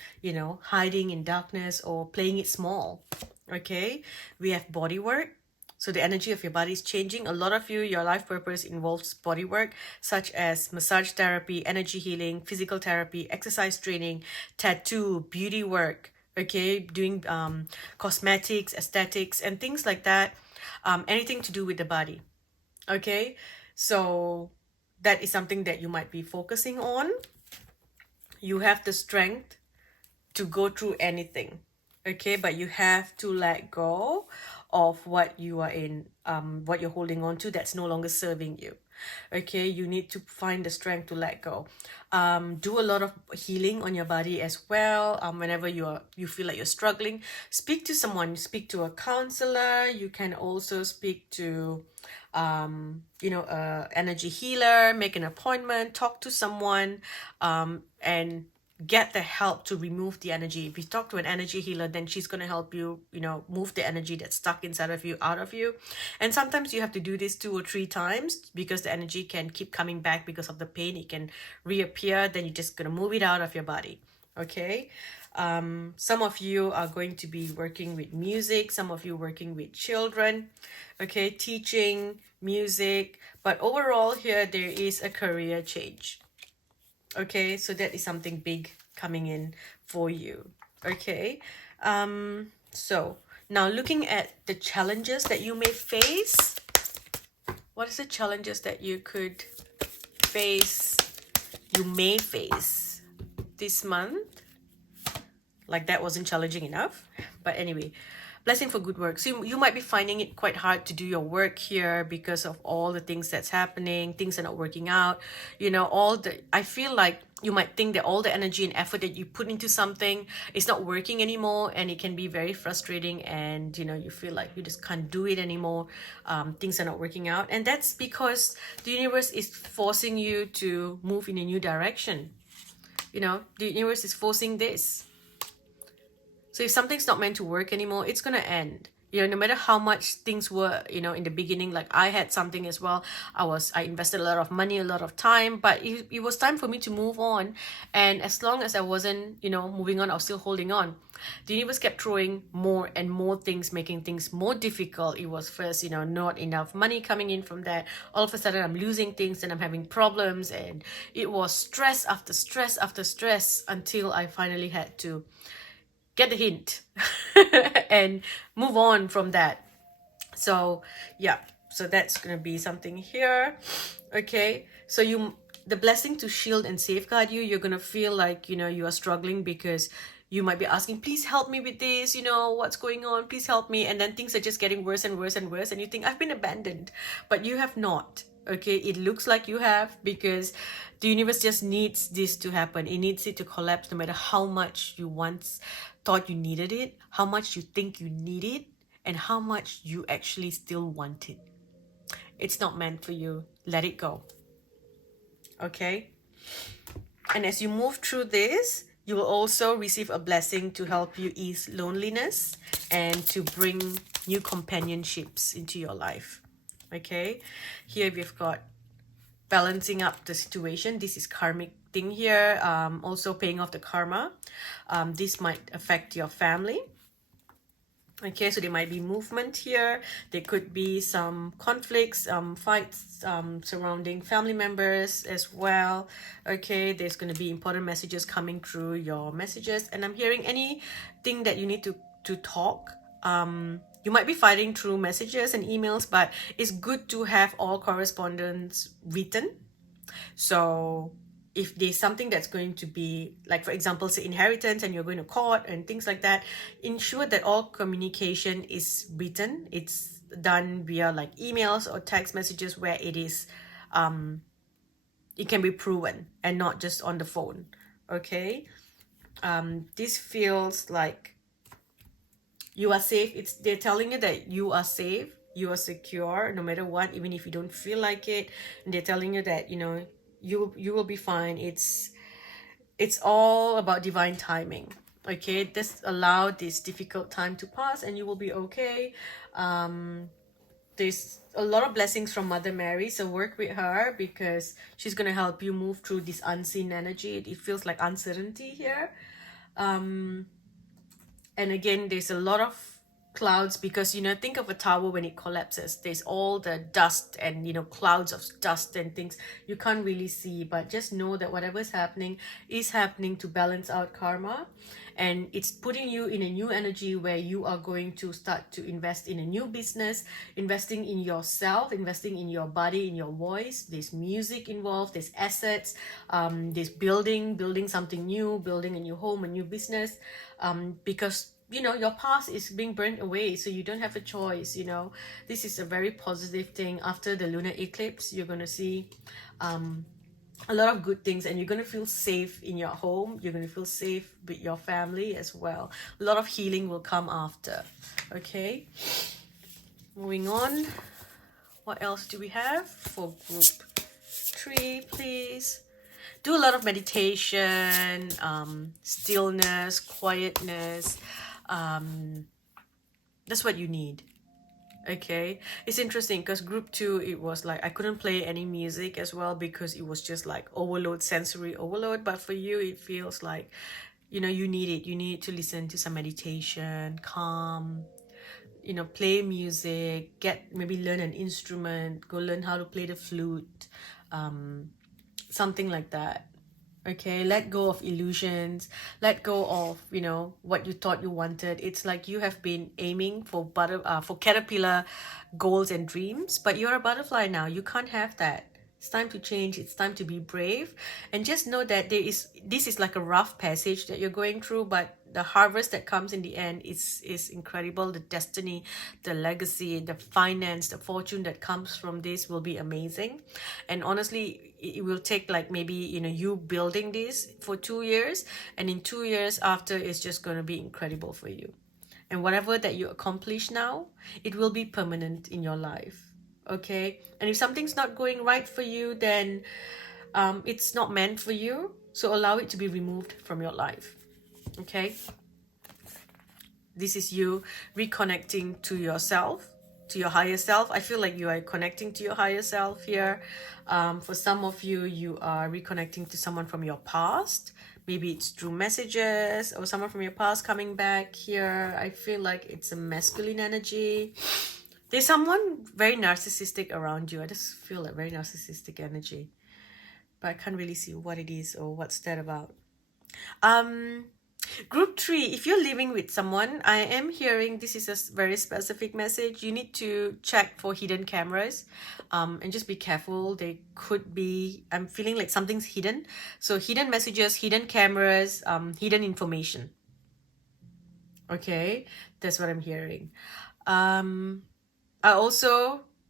hiding in darkness or playing it small. Okay, we have body work. So the energy of your body is changing. A lot of you, your life purpose involves body work, such as massage therapy, energy healing, physical therapy, exercise training, tattoo, beauty work, okay, doing cosmetics, aesthetics, and things like that. Anything to do with the body, okay? So that is something that you might be focusing on. You have the strength to go through anything, okay, but you have to let go of what you are in, what you're holding on to that's no longer serving you. Okay, you need to find the strength to let go. Do a lot of healing on your body as well. Whenever you feel like you're struggling, speak to someone. Speak to a counselor. You can also speak to energy healer. Make an appointment, talk to someone, and get the help to remove the energy. If you talk to an energy healer, then she's going to help you, move the energy that's stuck inside of you out of you. And sometimes you have to do this 2 or 3 times because the energy can keep coming back because of the pain. It can reappear. Then you're just going to move it out of your body. Okay. Some of you are going to be working with music. Some of you working with children. Okay. Teaching, music. But overall here, there is a career change. Okay, so that is something big coming in for you. Okay, so Now, looking at the challenges that you may face, what is the challenges that you could face, you may face this month? Like that wasn't challenging enough. But anyway, blessing for good work. So you might be finding it quite hard to do your work here because of all the things that's happening. Things are not working out. I feel like you might think that all the energy and effort that you put into something is not working anymore, and it can be very frustrating, and you feel like you just can't do it anymore. Things are not working out, and that's because the universe is forcing you to move in a new direction. The universe is forcing this. So if something's not meant to work anymore, it's going to end. No matter how much things were, in the beginning, like I had something as well. I invested a lot of money, a lot of time, but it was time for me to move on. And as long as I wasn't, moving on, I was still holding on. The universe kept throwing more and more things, making things more difficult. It was first, not enough money coming in from that. All of a sudden, I'm losing things and I'm having problems. And it was stress after stress after stress until I finally had to get the hint and move on from that. So yeah, so that's gonna be something here. Okay, so the blessing to shield and safeguard you, you're gonna feel like you are struggling because you might be asking, please help me with this, what's going on, please help me. And then things are just getting worse and worse and worse, and you think I've been abandoned, but you have not. Okay, it looks like you have, because the universe just needs this to happen. It needs it to collapse, no matter how much you once thought you needed it, how much you think you need it, and how much you actually still want it. It's not meant for you. Let it go. Okay? And as you move through this, you will also receive a blessing to help you ease loneliness and to bring new companionships into your life. Okay? Here we've got balancing up the situation. This is karmic thing here. Also paying off the karma. This might affect your family. Okay, so there might be movement here. There could be some conflicts, fights surrounding family members as well. Okay, there's going to be important messages coming through your messages. And I'm hearing anything that you need to talk. You might be fighting through messages and emails, but it's good to have all correspondence written. So if there's something that's going to be, like for example, say inheritance, and you're going to court and things like that, ensure that all communication is written. It's done via like emails or text messages where it is it can be proven and not just on the phone. Okay, this feels like you are safe. They're telling you that you are safe, you are secure no matter what, even if you don't feel like it. And they're telling you that you will be fine. It's all about divine timing. Okay, just allow this difficult time to pass and you will be okay. There's a lot of blessings from Mother Mary, so work with her because she's going to help you move through this unseen energy. It feels like uncertainty here. And again, there's a lot of clouds because think of a tower when it collapses. There's all the dust and clouds of dust and things you can't really see, but just know that whatever's happening is happening to balance out karma, and it's putting you in a new energy where you are going to start to invest in a new business, investing in yourself, investing in your body, in your voice. There's music involved, there's assets, there's building something new, building a new home, a new business, because your past is being burnt away, so you don't have a choice. This is a very positive thing. After the lunar eclipse, you're going to see a lot of good things, and you're going to feel safe in your home. You're going to feel safe with your family as well. A lot of healing will come after. Okay, moving on. What else do we have for group 3, please? Do a lot of meditation, stillness, quietness. That's what you need. Okay, it's interesting because group 2, it was like I couldn't play any music as well because it was just like overload, sensory overload. But for you, it feels like you need it. You need to listen to some meditation, calm, play music, maybe learn an instrument, go learn how to play the flute, something like that. Okay, let go of illusions, let go of, what you thought you wanted. It's like you have been aiming for for caterpillar goals and dreams, but you're a butterfly now. You can't have that. It's time to change. It's time to be brave, and just know that this is like a rough passage that you're going through, but the harvest that comes in the end is incredible. The destiny, the legacy, the finance, the fortune that comes from this will be amazing. And honestly, it will take like maybe you building this for 2 years, and in 2 years after, it's just going to be incredible for you. And whatever that you accomplish now, it will be permanent in your life. Okay, and if something's not going right for you, then it's not meant for you, so allow it to be removed from your life. Okay, this is you reconnecting to yourself, to your higher self. I feel like you are connecting to your higher self here. For some of you, you are reconnecting to someone from your past. Maybe it's through messages or someone from your past coming back here. I feel like it's a masculine energy. There's someone very narcissistic around you. I just feel like very narcissistic energy, but I can't really see what it is or what's that about. Group 3, if you're living with someone, I am hearing this is a very specific message. You need to check for hidden cameras, and just be careful. They could be, I'm feeling like something's hidden. So hidden messages, hidden cameras, hidden information. Okay, that's what I'm hearing.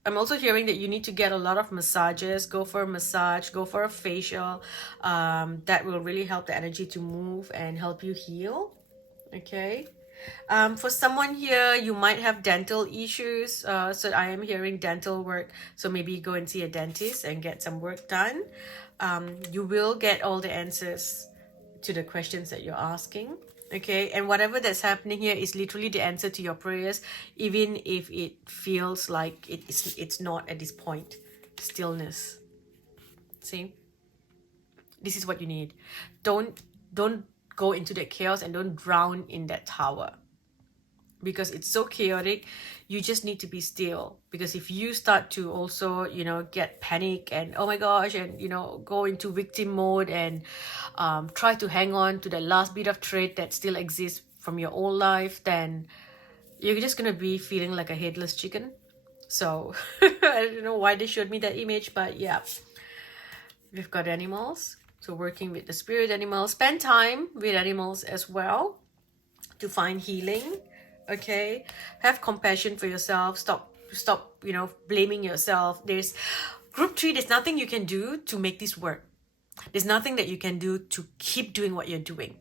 I'm also hearing that you need to get a lot of massages. Go for a massage, go for a facial. That will really help the energy to move and help you heal. Okay. For someone here, you might have dental issues. So I am hearing dental work. So maybe go and see a dentist and get some work done. You will get all the answers to the questions that you're asking. Okay, and whatever that's happening here is literally the answer to your prayers, even if it feels like it's not at this point. Stillness. See, this is what you need. Don't go into that chaos, and don't drown in that tower, because it's so chaotic. You just need to be still, because if you start to also get panic and oh my gosh, and go into victim mode and try to hang on to the last bit of thread that still exists from your old life, then you're just gonna be feeling like a headless chicken. So I don't know why they showed me that image, but yeah, we've got animals. So working with the spirit animals, spend time with animals as well to find healing. Okay, have compassion for yourself. Stop blaming yourself. There's group 3, there's nothing you can do to make this work. There's nothing that you can do to keep doing what you're doing.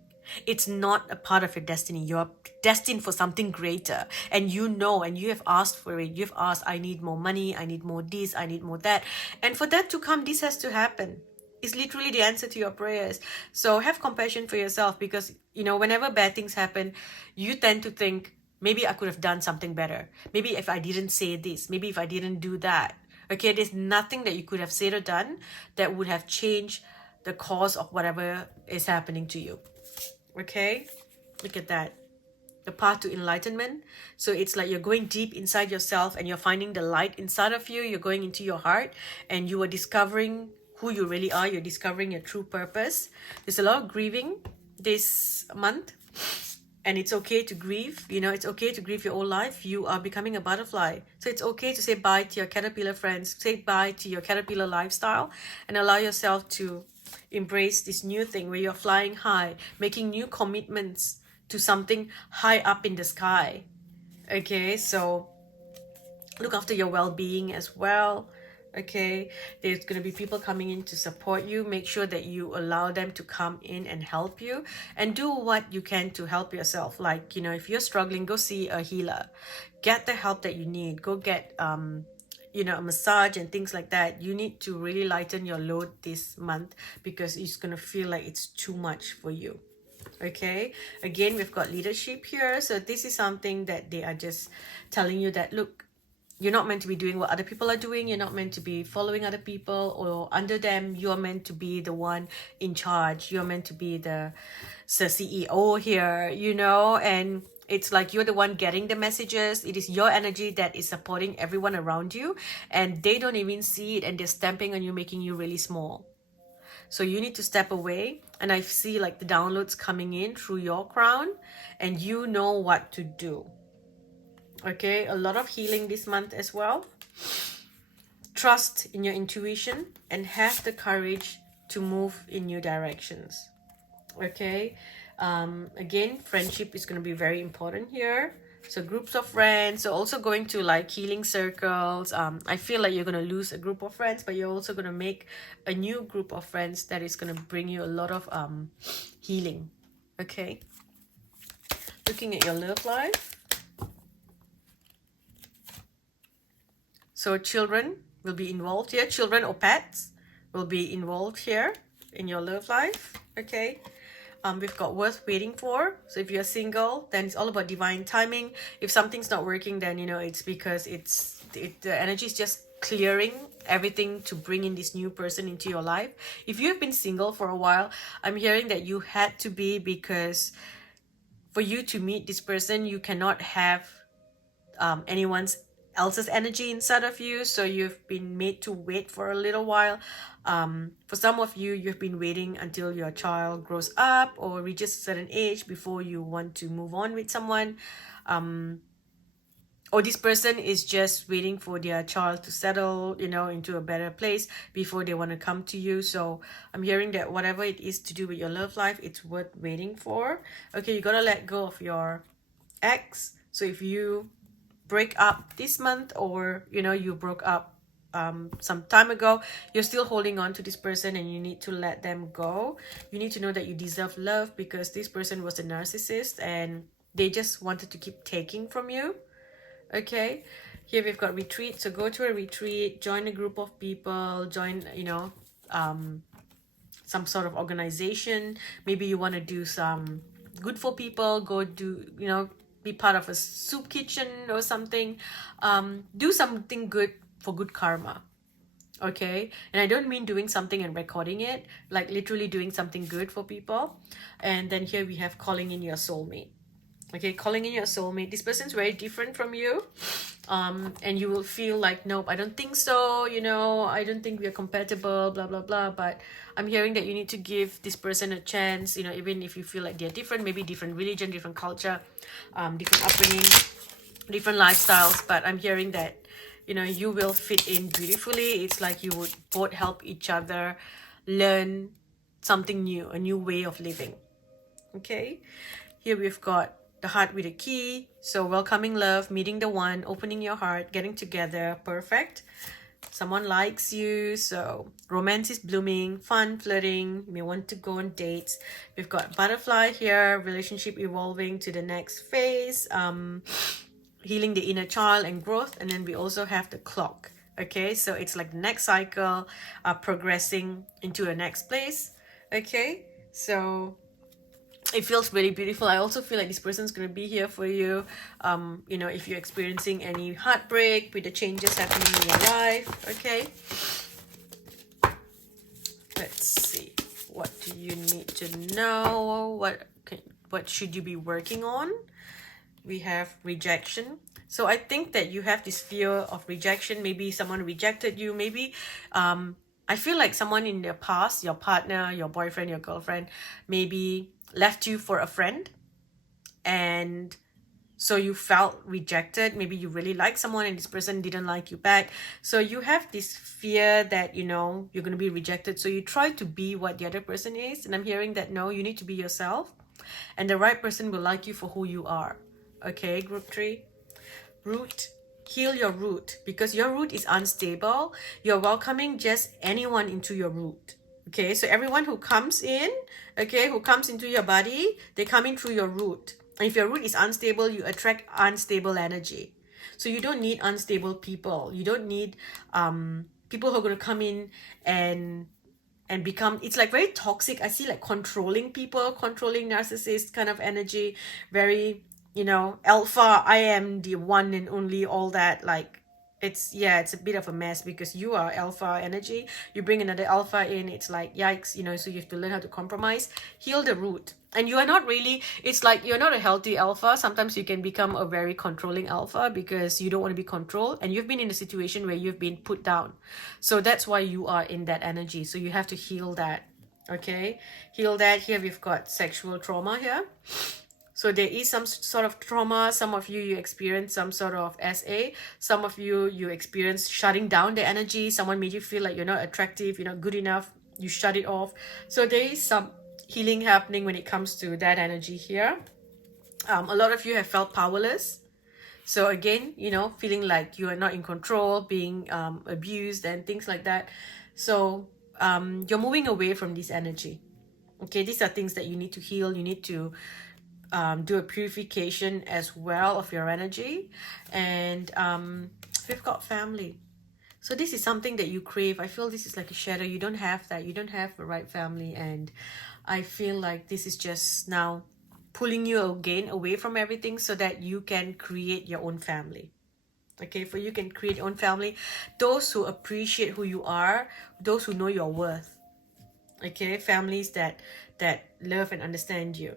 It's not a part of your destiny. You're destined for something greater, and and you have asked for it. You've asked, I need more money, I need more this, I need more that, and for that to come, this has to happen. It's literally the answer to your prayers. So have compassion for yourself, because whenever bad things happen, you tend to think, maybe I could have done something better. Maybe if I didn't say this, maybe if I didn't do that. Okay, there's nothing that you could have said or done that would have changed the cause of whatever is happening to you. Okay, look at that. The path to enlightenment. So it's like you're going deep inside yourself, and you're finding the light inside of you. You're going into your heart, and you are discovering who you really are. You're discovering your true purpose. There's a lot of grieving this month, and it's okay to grieve. It's okay to grieve your old life. You are becoming a butterfly, so it's okay to say bye to your caterpillar friends, say bye to your caterpillar lifestyle, and allow yourself to embrace this new thing where you're flying high, making new commitments to something high up in the sky. Okay, so look after your well-being as well. Okay, there's going to be people coming in to support you. Make sure that you allow them to come in and help you, and do what you can to help yourself. Like, if you're struggling, go see a healer. Get the help that you need. Go get a massage and things like that. You need to really lighten your load this month, because it's going to feel like it's too much for you. Okay, again, we've got leadership here. So this is something that they are just telling you that, look, you're not meant to be doing what other people are doing. You're not meant to be following other people or under them. You're meant to be the one in charge. You're meant to be the CEO here, and it's like you're the one getting the messages. It is your energy that is supporting everyone around you, and they don't even see it, and they're stamping on you, making you really small. So you need to step away, and I see like the downloads coming in through your crown, and you know what to do. Okay, a lot of healing this month as well. Trust in your intuition and have the courage to move in new directions. Okay, again, friendship is going to be very important here. So groups of friends, so also going to like healing circles. I feel like you're going to lose a group of friends, but you're also going to make a new group of friends that is going to bring you a lot of healing. Okay, looking at your love life. So children will be involved here. Children or pets will be involved here in your love life. Okay. We've got worth waiting for. So if you're single, then it's all about divine timing. If something's not working, then you know it's because the energy is just clearing everything to bring in this new person into your life. If you have been single for a while, I'm hearing that you had to be, because for you to meet this person, you cannot have anyone else's energy inside of you, so you've been made to wait for a little while. For some of you, you've been waiting until your child grows up or reaches a certain age before you want to move on with someone, or this person is just waiting for their child to settle, you know, into a better place before they want to come to you. So I'm hearing that whatever it is to do with your love life, it's worth waiting for. Okay, you gotta let go of your ex. So if you break up this month, or you know you broke up some time ago, you're still holding on to this person and you need to let them go. You need to know that you deserve love, because this person was a narcissist and they just wanted to keep taking from you. Okay, here we've got retreat. So go to a retreat, join a group of people, join, you know, some sort of organization. Maybe you want to do some good for people, go do, you know, be part of a soup kitchen or something. Do something good for good karma. Okay, and I don't mean doing something and recording it, like literally doing something good for people. And then here we have calling in your soulmate. Okay, calling in your soulmate. This person's very different from you, and you will feel like, nope, I don't think so, you know, I don't think we're compatible, blah blah blah. But I'm hearing that you need to give this person a chance, you know, even if you feel like they're different, maybe different religion, different culture, different upbringing, different lifestyles. But I'm hearing that, you know, you will fit in beautifully. It's like you would both help each other learn something new, a new way of living. Okay, here we've got the heart with a key. So welcoming love, meeting the one, opening your heart, getting together. Perfect. Someone likes you, so romance is blooming, fun, flirting. You may want to go on dates. We've got butterfly here, relationship evolving to the next phase, healing the inner child and growth. And then we also have the clock. Okay, so it's like the next cycle, progressing into the next place. Okay, so it feels really beautiful. I also feel like this person's going to be here for you. You know, if you're experiencing any heartbreak with the changes happening in your life. Okay, let's see, what do you need to know? What should you be working on? We have rejection. So I think that you have this fear of rejection. Maybe someone rejected you. Maybe I feel like someone in the past, your partner, your boyfriend, your girlfriend, maybe left you for a friend, and so you felt rejected. Maybe you really like someone and this person didn't like you back, so you have this fear that, you know, you're going to be rejected, so you try to be what the other person is. And I'm hearing that no, you need to be yourself, and the right person will like you for who you are. Okay, group 3. Root. Heal your root, because your root is unstable. You're welcoming just anyone into your root. Okay, so everyone who comes in, okay, who comes into your body, they come in through your root. And if your root is unstable, you attract unstable energy. So you don't need unstable people. You don't need people who are going to come in and become, it's like very toxic. I see like controlling people, controlling narcissist kind of energy, very, you know, alpha, I am the one and only, all that. Like, it's a bit of a mess, because you are alpha energy, you bring another alpha in, it's like yikes, you know. So you have to learn how to compromise, heal the root. And you are not really, it's like you're not a healthy alpha. Sometimes you can become a very controlling alpha because you don't want to be controlled, and you've been in a situation where you've been put down. So that's why you are in that energy. So you have to heal that. Okay, heal that. Here we've got sexual trauma here. So there is some sort of trauma. Some of you experience some sort of SA. Some of you experience shutting down the energy. Someone made you feel like you're not attractive, you're not good enough. You shut it off. So there is some healing happening when it comes to that energy here. A lot of you have felt powerless. So again, feeling like you are not in control, being abused and things like that. So you're moving away from this energy. Okay, these are things that you need to heal. You need to do a purification as well of your energy. And we've got family. So this is something that you crave. I feel this is like a shadow. You don't have that. You don't have the right family. And I feel like this is just now pulling you again away from everything so that you can create your own family. Okay, for you can create your own family. Those who appreciate who you are, those who know your worth. Okay, families that love and understand you.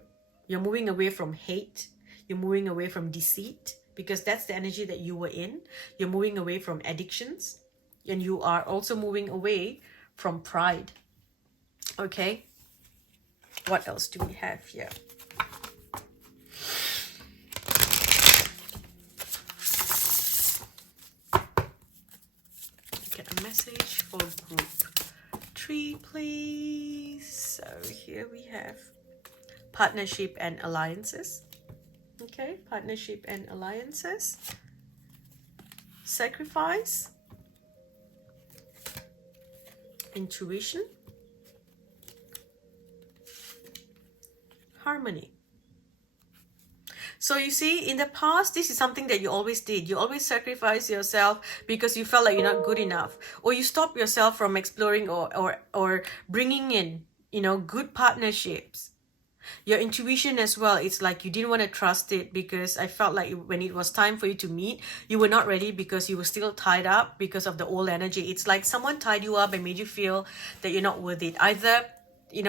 You're moving away from hate. You're moving away from deceit, because that's the energy that you were in. You're moving away from addictions, and you are also moving away from pride. Okay, what else do we have here? Get a message for group 3, please. So here we have partnership and alliances. Okay, partnership and alliances. Sacrifice. Intuition. Harmony. So you see, in the past, this is something that you always did. You always sacrifice yourself because you felt like you're not good enough, or you stop yourself from exploring or bringing in, good partnerships. Your intuition as well, it's like you didn't want to trust it, because I felt like when it was time for you to meet, you were not ready because you were still tied up because of the old energy. It's like someone tied you up and made you feel that you're not worth it. Either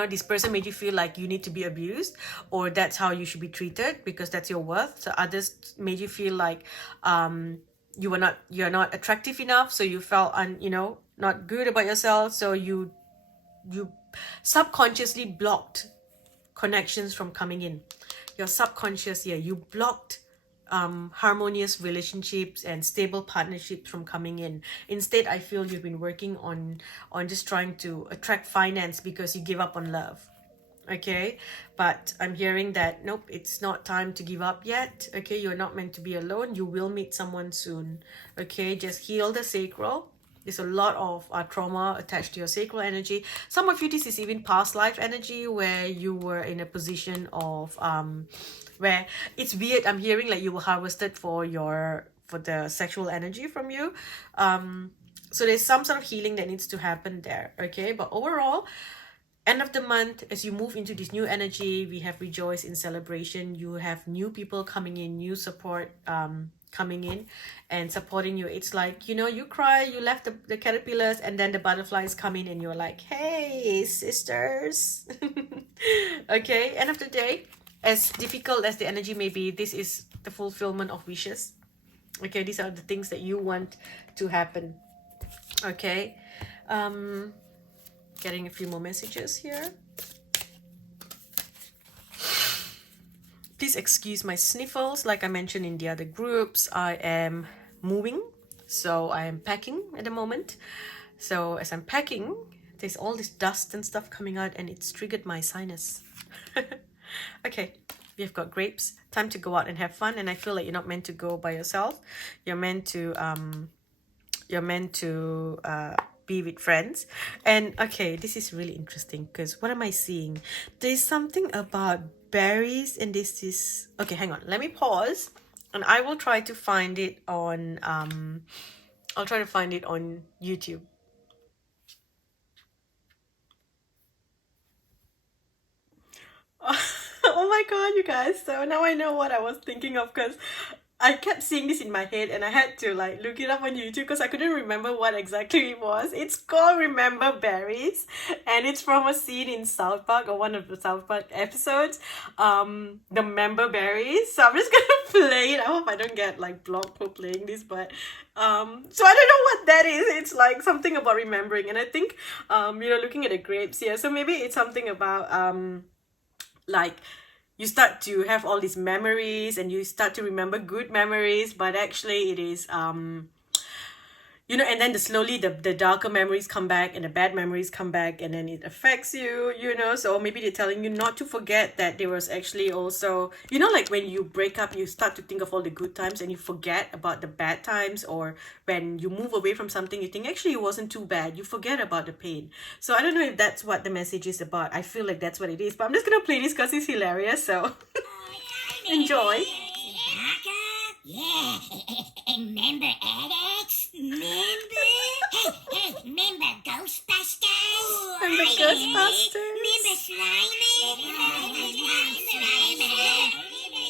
this person made you feel like you need to be abused, or that's how you should be treated because that's your worth. So others made you feel like you're not attractive enough, so you felt not good about yourself, so you subconsciously blocked connections from coming in. Your subconscious, you blocked harmonious relationships and stable partnerships from coming in. Instead, I feel you've been working on just trying to attract finance because you give up on love. Okay, but I'm hearing that nope, it's not time to give up yet. Okay, you're not meant to be alone. You will meet someone soon. Okay, just heal the sacral. There's a lot of trauma attached to your sacral energy. Some of you, this is even past life energy where you were in a position of where it's weird. I'm hearing like you were harvested for the sexual energy from you. So there's some sort of healing that needs to happen there. Okay, but overall, end of the month, as you move into this new energy, we have rejoice in celebration. You have new people coming in, new support coming in and supporting you. It's like, you cry, you left the caterpillars, and then the butterflies come in and you're like, hey sisters. Okay, end of the day, as difficult as the energy may be, this is the fulfillment of wishes. Okay, these are the things that you want to happen. Okay, getting a few more messages here. Please excuse my sniffles. Like I mentioned in the other groups, I am moving, so I am packing at the moment. So as I'm packing, there's all this dust and stuff coming out, and it's triggered my sinus. Okay, we've got grapes. Time to go out and have fun. And I feel like you're not meant to go by yourself. You're meant to be with friends. And okay, this is really interesting, because what am I seeing? There's something about berries, and this is okay, hang on, let me pause and I will try to find it on I'll try to find it on YouTube. Oh my god, you guys, so now I know what I was thinking of, because I kept seeing this in my head and I had to like look it up on YouTube because I couldn't remember what exactly it was. It's called Remember Berries, and it's from a scene in South Park, or one of the South Park episodes. The Member Berries. So I'm just gonna play it. I hope I don't get like blocked for playing this, but so I don't know what that is. It's like something about remembering, and I think looking at the grapes here, so maybe it's something about like you start to have all these memories and you start to remember good memories, but actually it is and then slowly the darker memories come back and the bad memories come back, and then it affects you, so maybe they're telling you not to forget that there was actually also, like when you break up, you start to think of all the good times and you forget about the bad times, or when you move away from something, you think actually it wasn't too bad, you forget about the pain. So I don't know if that's what the message is about. I feel like that's what it is, but I'm just gonna play this because it's hilarious, so enjoy. Yeah, remember Alex? Remember? Hey, remember Ghostbusters? Remember Ghostbusters? Remember Slimy?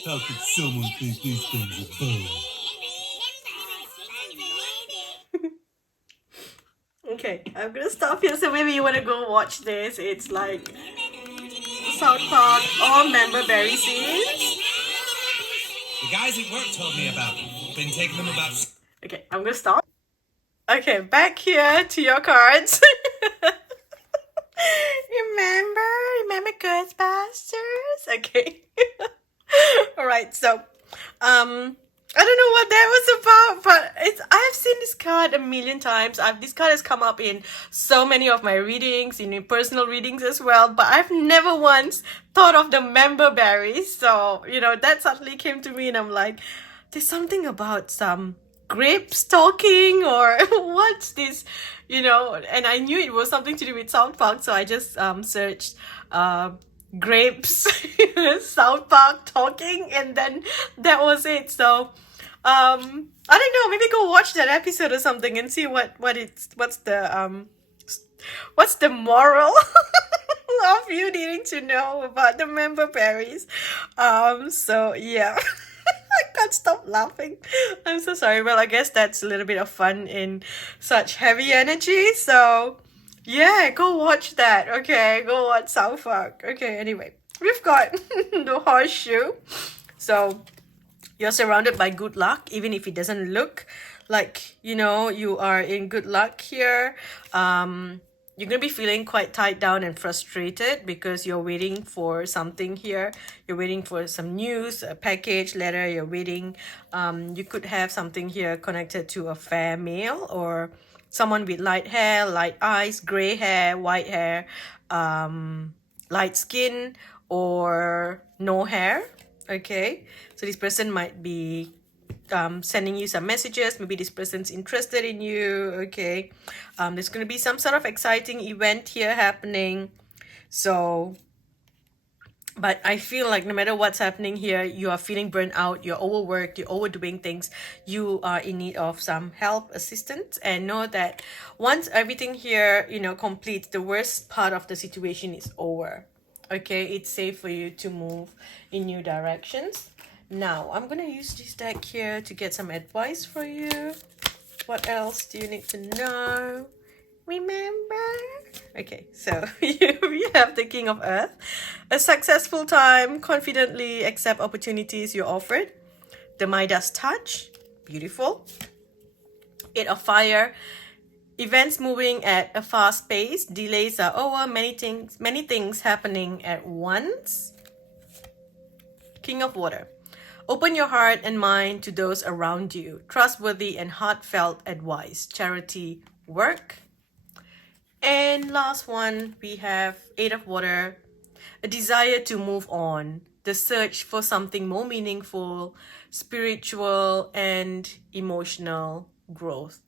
How could someone think these things are fun? Okay, I'm gonna stop here, so maybe you wanna go watch this. It's like South Park or Member Berry scenes. The guys at work told me about it. Been taking them about... Okay, I'm gonna stop. Okay, back here to your cards. Remember Ghostbusters? Okay. Alright, so I don't know what that was about, but I've seen this card a million times. This card has come up in so many of my readings, in personal readings as well, but I've never once thought of the member berries. So, that suddenly came to me and I'm like, there's something about some grapes talking, or what's this, and I knew it was something to do with South Park, so I just searched grapes South Park talking, and then that was it. So I don't know, maybe go watch that episode or something and see what's the moral of you needing to know about the member berries. So yeah. I can't stop laughing. I'm so sorry. Well, I guess that's a little bit of fun in such heavy energy. So yeah, go watch that. Okay, go watch South Park. Okay, anyway, we've got the horseshoe. So you're surrounded by good luck, even if it doesn't look like, you are in good luck here. You're going to be feeling quite tied down and frustrated because you're waiting for something here. You're waiting for some news, a package, letter, you're waiting. You could have something here connected to a fair male, or someone with light hair, light eyes, gray hair, white hair, light skin, or no hair. Okay, so this person might be sending you some messages. Maybe this person's interested in you. Okay, there's going to be some sort of exciting event here happening. So, but I feel like no matter what's happening here, you are feeling burnt out, you're overworked, you're overdoing things, you are in need of some help, assistance, and know that once everything here, completes, the worst part of the situation is over. Okay, it's safe for you to move in new directions. Now, I'm going to use this deck here to get some advice for you. What else do you need to know? Remember? Okay, so you have the King of Earth. A successful time, confidently accept opportunities you're offered. The Midas Touch, beautiful. Eight of Fire. Events moving at a fast pace. Delays are over. Many things happening at once. King of Water. Open your heart and mind to those around you. Trustworthy and heartfelt advice. Charity work. And last one, we have Eight of Water. A desire to move on. The search for something more meaningful, spiritual, and emotional growth.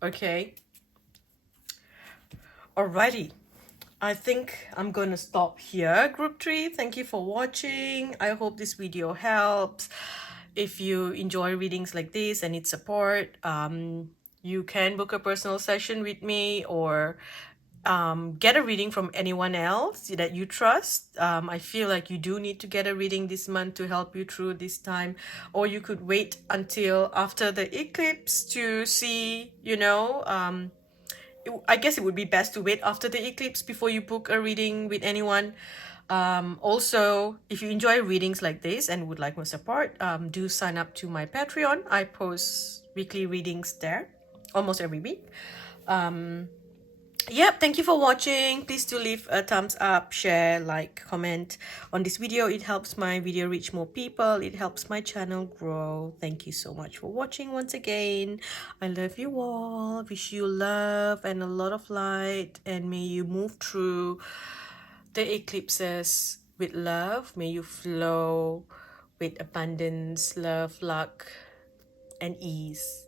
Okay? Alrighty. I think I'm gonna stop here, group 3. Thank you for watching. I hope this video helps. If you enjoy readings like this and need support, you can book a personal session with me, or get a reading from anyone else that you trust. I feel like you do need to get a reading this month to help you through this time, or you could wait until after the eclipse to see, I guess it would be best to wait after the eclipse before you book a reading with anyone. Also, if you enjoy readings like this and would like more support, do sign up to my Patreon. I post weekly readings there almost every week. Yep, thank you for watching. Please do leave a thumbs up, share, like, comment on this video. It helps my video reach more people. It helps my channel grow. Thank you so much for watching once again. I love you all. Wish you love and a lot of light. And may you move through the eclipses with love. May you flow with abundance, love, luck, and ease.